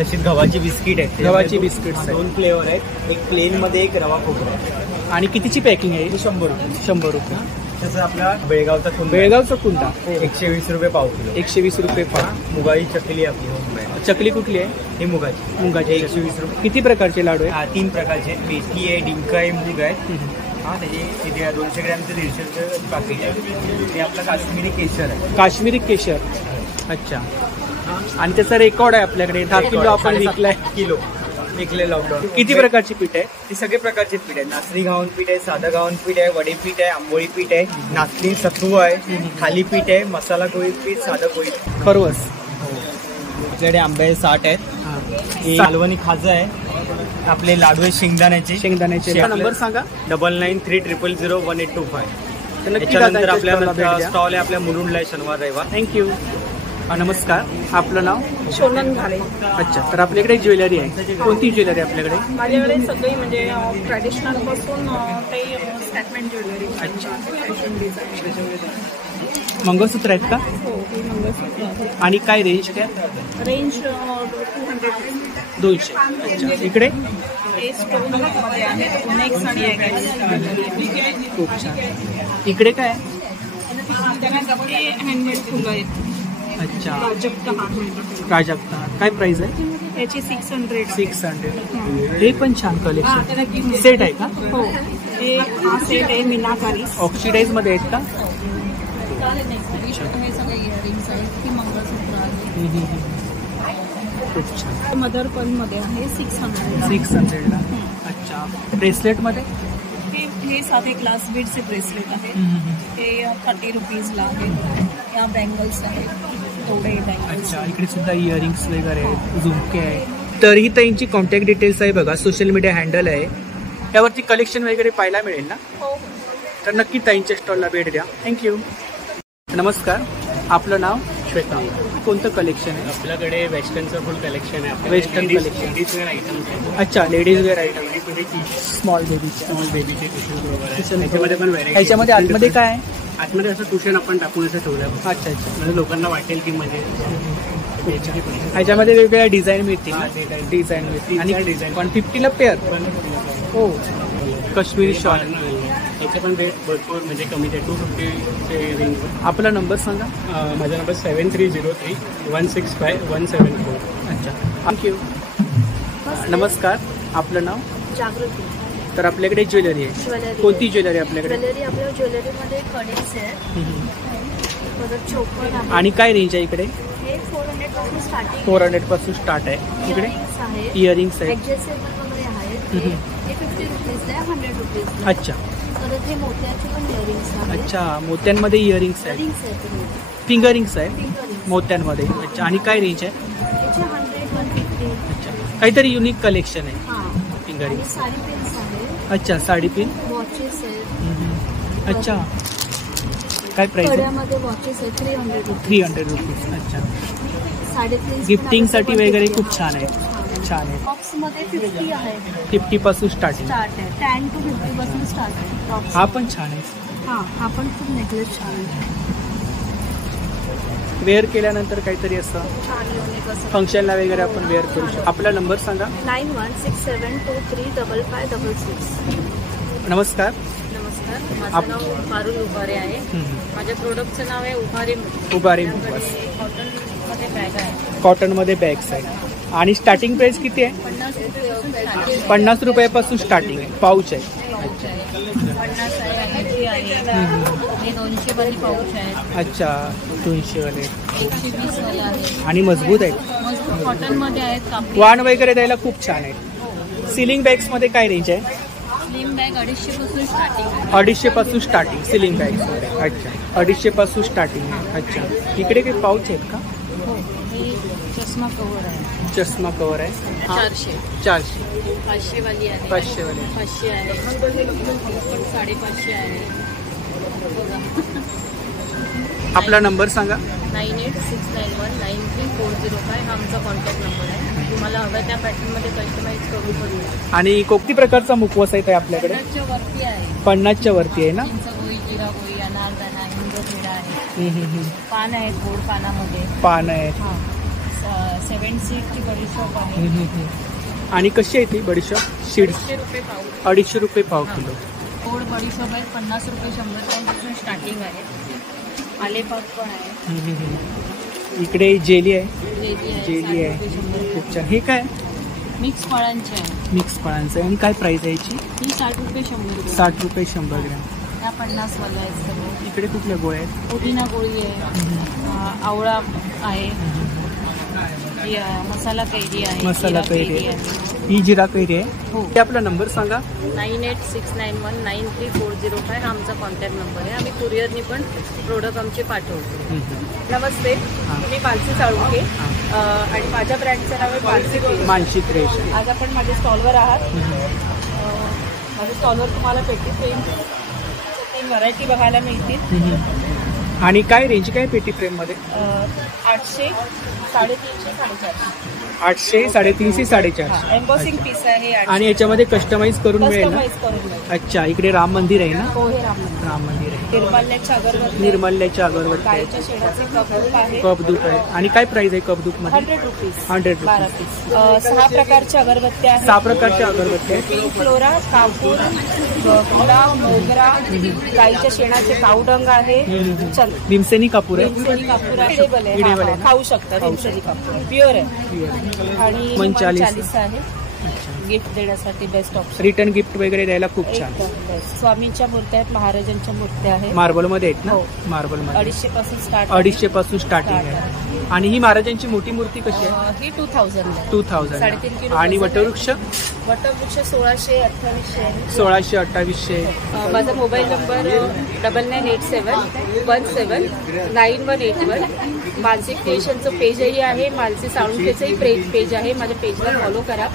तशीच गव्हाची बिस्किट आहे. गव्हाची बिस्किट्स आहेत. 2 फ्लेवर आहेत, एक प्लेन मध्ये, एक रवा खोबरा आहे. आणि कितीची पॅकिंग आहे? 100 रुपये. 100 रुपये. तसं आपला बेळगावचा कुंदा. बेळगावचा कुंदा 120 रुपये पाव किलो. 120 रुपये पाव. मुगाची चकली आपली होम. चकली कुठली आहे? ही मुगाची. 120 रुपये. किती प्रकारचे लाडू आहे? 3 प्रकारचे. मेथी आहे, डिंक आहे, मूग आहे. हा, त्याचे 200 ग्रॅमचं 150 रुपये पाकिट आहे. हे आपलं काश्मीरी केशर आहे. काश्मीरी केशर. अच्छा. आणि त्याचा रेकॉर्ड आहे आपल्याकडे. 10 किलो आपण विकलाय. किलो विकले लॉकडाऊन. किती प्रकारची पीठ आहे? हे सगळे प्रकारचे पीठ आहे. नाचणी घावन पीठ आहे, साधं घावन पीठ आहे, वडे पीठ आहे, आंबोळी पीठ आहे, नाचणी सत्तू आहे, थालीपीठ आहे, मसाला कोळी पीठ, साधं कोळी. खरवस. आपल्याकडे आंबे 60 आहेत. हे मालवणी खाजं आहे. आपले लाडू आहे शेंगदाण्याचे. नंबर सांगा. 9930001825. त्याच्यानंतर आपल्या स्टॉल आहे आपल्या मुरुंडला आहे शनिवार रविवार. थँक्यू. नमस्कार. आपलं नाव? शोनन घाले. अच्छा, तर आपल्याकडे ज्वेलरी आहे. कोणती ज्वेलरी आपल्याकडे? माझ्याकडे सगळी म्हणजे ट्रॅडिशनल पासून ते स्टेटमेंट ज्वेलरी. अच्छा. मंगळसूत्र आहेत का? हो, हे मंगळसूत्र आहे. आणि काय रेंज काय? रेंज 200. अच्छा. इकडे हे स्टोन मध्ये आहे, ओनेक्स आणि ॲग्रेस. खूप छान. इकडे काय? हे हँडमेड फुलं आहेत. अच्छा. प्राजक्ता. प्राजक्ता. काय प्राइस आहे? याची 600. 600. हे पण छान कलेक्शन. सेट आहे का? हो, हे हा सेट आहे मीनाकारी. ऑक्सिडाइज मध्ये आहेत का? हे सगळे इयरिंग्स आहेत, ही मंगळसूत्र आहे. खूप छान. मदर पर्ल मध्ये आहे 600. 600 ला. अच्छा. ब्रेसलेट मध्ये? हे साधे ग्लास बीडचे ब्रेसलेट आहे. ते 30 रुपीजला आहे. या बँगल्स आहेत, थोडे बँगल्स. अच्छा. इकडे सुद्धा इयरिंग्स वगैरे आहेत, झुमके आहे. तर ही ताईंची कॉन्टॅक्ट डिटेल्स आहे बघा. सोशल मीडिया हँडल आहे. त्यावरती कलेक्शन वगैरे पाहायला मिळेल ना? हो. तर नक्की ताईंच्या स्टॉलला भेट द्या. थँक्यू. नमस्कार. आपलं नाव? श्वेता. कोणतं कलेक्शन आहे? आपल्याकडे वेस्टर्नचं फुल कलेक्शन आहे. Western collection. Ladies wear items आहे. अच्छा, लेडीज वेअर आयटम. स्मॉल बेबीचे. बेबीचे टिश्यू त्याच्यामध्ये पण व्हरायटी. ह्याच्यामध्ये आतमध्ये काय आहे? आतमध्ये असं कुशन आपण टाकून असं ठेवलं. अच्छा अच्छा. म्हणजे लोकांना वाटेल की म्हणजे ह्याच्यामध्ये वेगवेगळ्या डिझाईन मिळतील. डिझाईन मिळतील. आणि डिझाईन 150 ला पेअर. हो. काश्मीरी शॉल. याचे पण रेट भरपूर म्हणजे कमी आहे. 250 रेंज. आपला नंबर सांगा. माझा नंबर 7303165174. अच्छा. थँक्यू. नमस्कार. आपलं नाव? जागृती. तर आपल्याकडे ज्वेलरी आहे. ज्वेलरी. कोणती ज्वेलरी आपल्याकडे? ज्वेलरी आपल्या ज्वेलरीमध्ये कडेच आहे, परत चोकर आहे. आणि काय रेंज आहे इकडे? हे 400 पासून स्टार्टिंग. 400 पासून स्टार्ट आहे. इकडे इयरिंग्स आहेत, इयरिंग्स आहेत. ॲडजस्टेबल वगैरे आहेत. हे 50 रुपीजला आहे, 100 रुपीजला. अच्छा. परत हे मोत्याचे पण इयरिंग्स आहेत. अच्छा. मोत्यांमध्ये इयरिंग्स आहेत. इयरिंग्स आहेत. फिंगरिंग्स आहेत फिंगरिंग्स. मोत्यांमध्ये. अच्छा. आणि काय रेंज आहे? याचे 100-150. अच्छा. काहीतरी युनिक कलेक्शन आहे. हां. फिंगरिंग. आणि साडी पिन्स आहेत, अच्छा. साडी पिन. वॉचेस आहेत. अच्छा. काय प्राइस आहे? कड्यामध्ये वॉचेस आहेत 300 रुपीज. 300 रुपीज. अच्छा. साडेतीन. गिफ्टिंगसाठी वगैरे खूप छान आहे. छान आहे. बॉक्समध्ये 50 आहे. 50 पासून स्टार्टिंग. स्टार्ट आहे. 10 to 50 पासून स्टार्ट आहे टॉप्स. हा पण छान आहे. हां, हा पण खूप नेकलेस छान आहे. वेअर केल्यानंतर काहीतरी असं छान युनिक असं. फंक्शनला वगैरे आपण वेअर करू शकतो. आपला नंबर सांगा. 9167235566. नमस्कार. नमस्कार. नमस्कार, माझं नाव पारुल उभारे आहे. माझ्या प्रोडक्टचं नाव आहे उभारे मुखवास. कॉटनमध्ये बॅग आहे. कॉटनमध्ये बॅग्स आहेत. आणि स्टार्टिंग प्राइस किती आहे? 50 रुपयापासून स्टार्टिंग आहे. पाऊच आहे. 50 आहे. हे 200 वाली पाऊच आहे. अच्छा, 200 वाले. 120 वाला आहे. आणि मजबूत आहे. मजबूत कॉटनमध्ये आहेत. वाण वगैरे द्यायला खूप छान आहे. सिलिंग बॅग्स मध्ये काय रेंज आहे? स्लिम बॅग 250 पासून स्टार्टिंग आहे. 250 पासून स्टार्टिंग सिलिंग बॅग्स. अच्छा, 250 पासून स्टार्टिंग आहे. अच्छा, इकडे काही पाऊच आहेत का? हो, हे चष्मा कव्हर आहे. चष्मा कव्हर आहे. 400. 500 वाली आहे. 500 वाली. 500 आहे. 550 आहे. आपला नंबर सांगा. 9869193405 हा आमचा कॉन्टॅक्ट नंबर आहे. तुम्हाला हव्या त्या पॅटर्नमध्ये कस्टमाइज करून करूया. आणि कोणती प्रकारचा मुखवास आहे आपल्याकडे? 50च्या वरती आहे. 50च्या वरती आहे ना? चिंचगोळी, जिरागोळी, अनारदाना, हिंगखेडा आहे. पान आहेत गोड पानामध्ये. पान आहेत. हां, 7 सीडची बडीशॉप आहे. आणि कशी आहे ती बडीशॉप? सीड्स 250 रुपये पाव. 250 रुपये पाव किलो. गोड बडीशॉप आहे 50 रुपये 100 ग्रॅमपासून स्टार्टिंग आहे. आलेपाक पण आहे. इकडे जेली आहे. जेली आहे. खूप छान. हे काय? मिक्स फळांचे आहे. मिक्स फळांचं आहे. आणि काय प्राइस आहे याची? ही 60 रुपये 100 रुपये. 60 रुपये 100 ग्रॅम. ह्या 50 वाला आहेत सर्व. इकडे कुठल्या गोळ्या आहेत? पुदिना गोळी आहे. आवळा आहे. मसाला कैरी आहे. मसाला कैरी आहे. ही जिरा कैरी आहे. हो. ते आपला नंबर सांगा. 9869193405 हा आमचा कॉन्टॅक्ट नंबर आहे. आम्ही कुरिअरनी पण प्रोडक्ट आमचे पाठवतो. नमस्ते, मी मानसी साळुंके आणि माझ्या ब्रँडचं नाव आहे मानसी क्रेश. आज आपण माझ्या स्टॉलवर आहात. माझ्या स्टॉलवर तुम्हाला पेटी फ्रेम 3 व्हरायटी बघायला मिळतील. आणि काय रेंज काय पेटी फ्रेम मध्ये? 800, 350, 450. 800, 350, 450. एम्बॉसिंग पीस आहे. आणि याच्यामध्ये कस्टमाइज करून मिळेल ना? कस्टमाइज करून मिळेल. अच्छा, इकडे राम मंदिर आहे ना? हो, हे राम मंदिर आहे. निर्मल्याच्या अगरबत्ती. निर्मल्याच्या अगरबत्ती. गायच्या शेणाचे कपधूप आहे. कपधूप आहे. आणि काय प्राइस आहे कपधूप मध्ये? 100 रुपीज. 100 12 रुपीज. पीस. 6 प्रकारच्या अगरबत्त्या आहेत. 6 प्रकारच्या अगरबत्ती आहेत. पिंक फ्लोरा, कापूर, गुलाब, मोगरा, गायच्या शेणाचे कावडंग आहे. भीमसेनी कापूर आहे. भीमसेनी कापूर आहे. खाऊ शकता. भीमसेनी कापूर प्युअर आहे. आणि 39 आहे. गिफ्ट देण्यासाठी बेस्ट ऑप्शन. रिटर्न गिफ्ट वगैरे द्यायला खूप छान. स्वामींच्या मूर्त्या आहेत. महाराजांच्या मूर्त्या आहेत. मार्बल मध्ये आहेत ना? हो. मार्बल मध्ये. 250 पासून स्टार्ट. 250 पासून स्टार्टिंग आहे. आणि ही महाराजांची मोठी मूर्ती कशी आहे? ही 2000. 2000. 3.5 किलो. आणि वटवृक्ष? वटवृक्ष 1600, 2800 आहे. 1600, 2800. माझा मोबाईल नंबर 9987179181. मानसी क्रिएशनचं पेजही आहे. मानसी साळुंकेचंही पेज आहे. माझ्या पेजला फॉलो करा.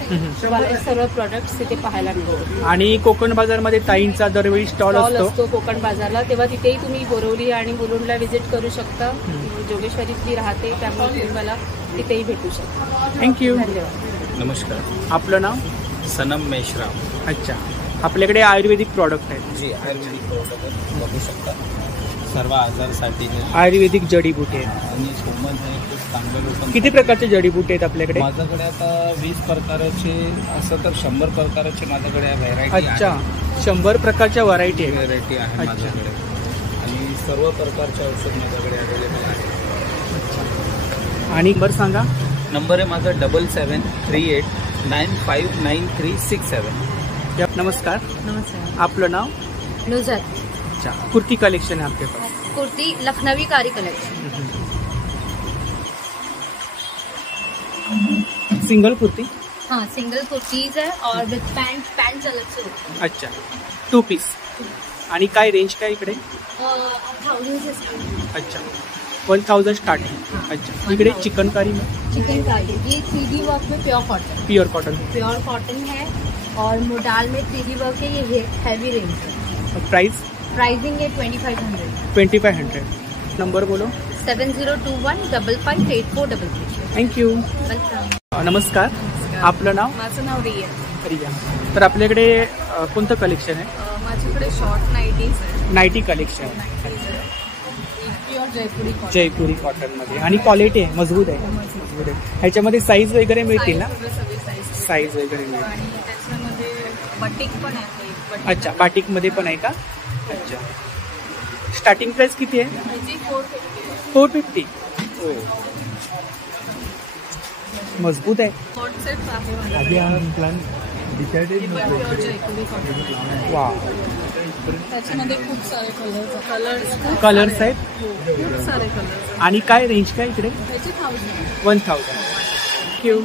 तुम्हाला सर्व प्रॉडक्ट्स तिथे पाहायला मिळतील. आणि कोकण बाजारमध्ये ताईंचा दरवेळी स्टॉल असतो कोकण बाजारला. तेव्हा तिथेही तुम्ही बोरवली आणि मुलुंडला व्हिजिट करू शकता. जोगेश्वरीतली राहते, त्यामुळे तुम्ही मला तिथेही भेटू शकता. थँक्यू. धन्यवाद. नमस्कार, आपलं नाव? सनम मेश्राम. अच्छा, आपल्याकडे आयुर्वेदिक प्रॉडक्ट आहेत? जी, आयुर्वेदिक प्रॉडक्ट बघू शकता. सर्व आजारसाठी आयुर्वेदिक जडीबुटी आहेत. आणि सोबत खूप चांगलं लोक. किती प्रकारचे जडीबुटी आहेत आपल्याकडे? माझ्याकडे आता 20 प्रकारचे, असं तर 100 प्रकारचे माझ्याकडे व्हरायटी. अच्छा, 100 प्रकारच्या व्हरायटी आहे. व्हरायटी आहे माझ्याकडे. आणि सर्व प्रकारचे औषध माझ्याकडे अवेलेबल आहे. आणि नंबर सांगा. नंबर आहे माझा 7738959367. नमस्कार. नमस्कार. आपलं नाव? नुजर. अच्छा, कुर्ती कलेक्शन है आपके पास? कुर्ती लखनवी कारी कलेक्शन. सिंगल कुर्ती? हाँ, सिंगल कुर्तीज है और विथ पैंट अलग से होती है. अच्छा, 2 पीस. आणि काय रेंज काय इकडे? 1000 से स्टार्ट. अच्छा, 1000 स्टार्टिंग. अच्छा, इकडे चिकनकारी में? चिकनकारी ये 3D वर्क में pure cotton. Pure cotton. Pure cotton है और मोडाल में 3D वर्क है. ये हैवी रेंज है. प्राइस? प्राइसिंग है 2500. 2500. नंबर बोलो. 7021558433. थँक्यू. वेलकम. नमस्कार. आपलं नाव? माझं नाव रिया. रिया. तर आपल्याकडे कोणतं कलेक्शन आहे? माझ्याकडे short nighties. Nighty collection. Pure Jaipuri cotton. Jaipuri cotton मध्ये. आणि क्वालिटी आहे, मजबूत आहे. मजबूत आहे. ह्याच्यामध्ये साईज वगैरे मिळतील ना? साईज वगैरे मिळतील. आणि त्याच्यामध्ये बटिक पण आहे. अच्छा, बाटिक मध्ये पण आहे का? अच्छा. स्टार्टिंग प्राइस किती आहे? ह्याची 450. 450. हो, मजबूत आहे. कॉट सेट आहे आधी हा प्लान वा. त्याच्यामध्ये खूप सारे कलर्स आहेत. खूप सारे कलर्स. आणि काय रेंज काय इकडे? त्याची 1000. 1000. थँक्यू.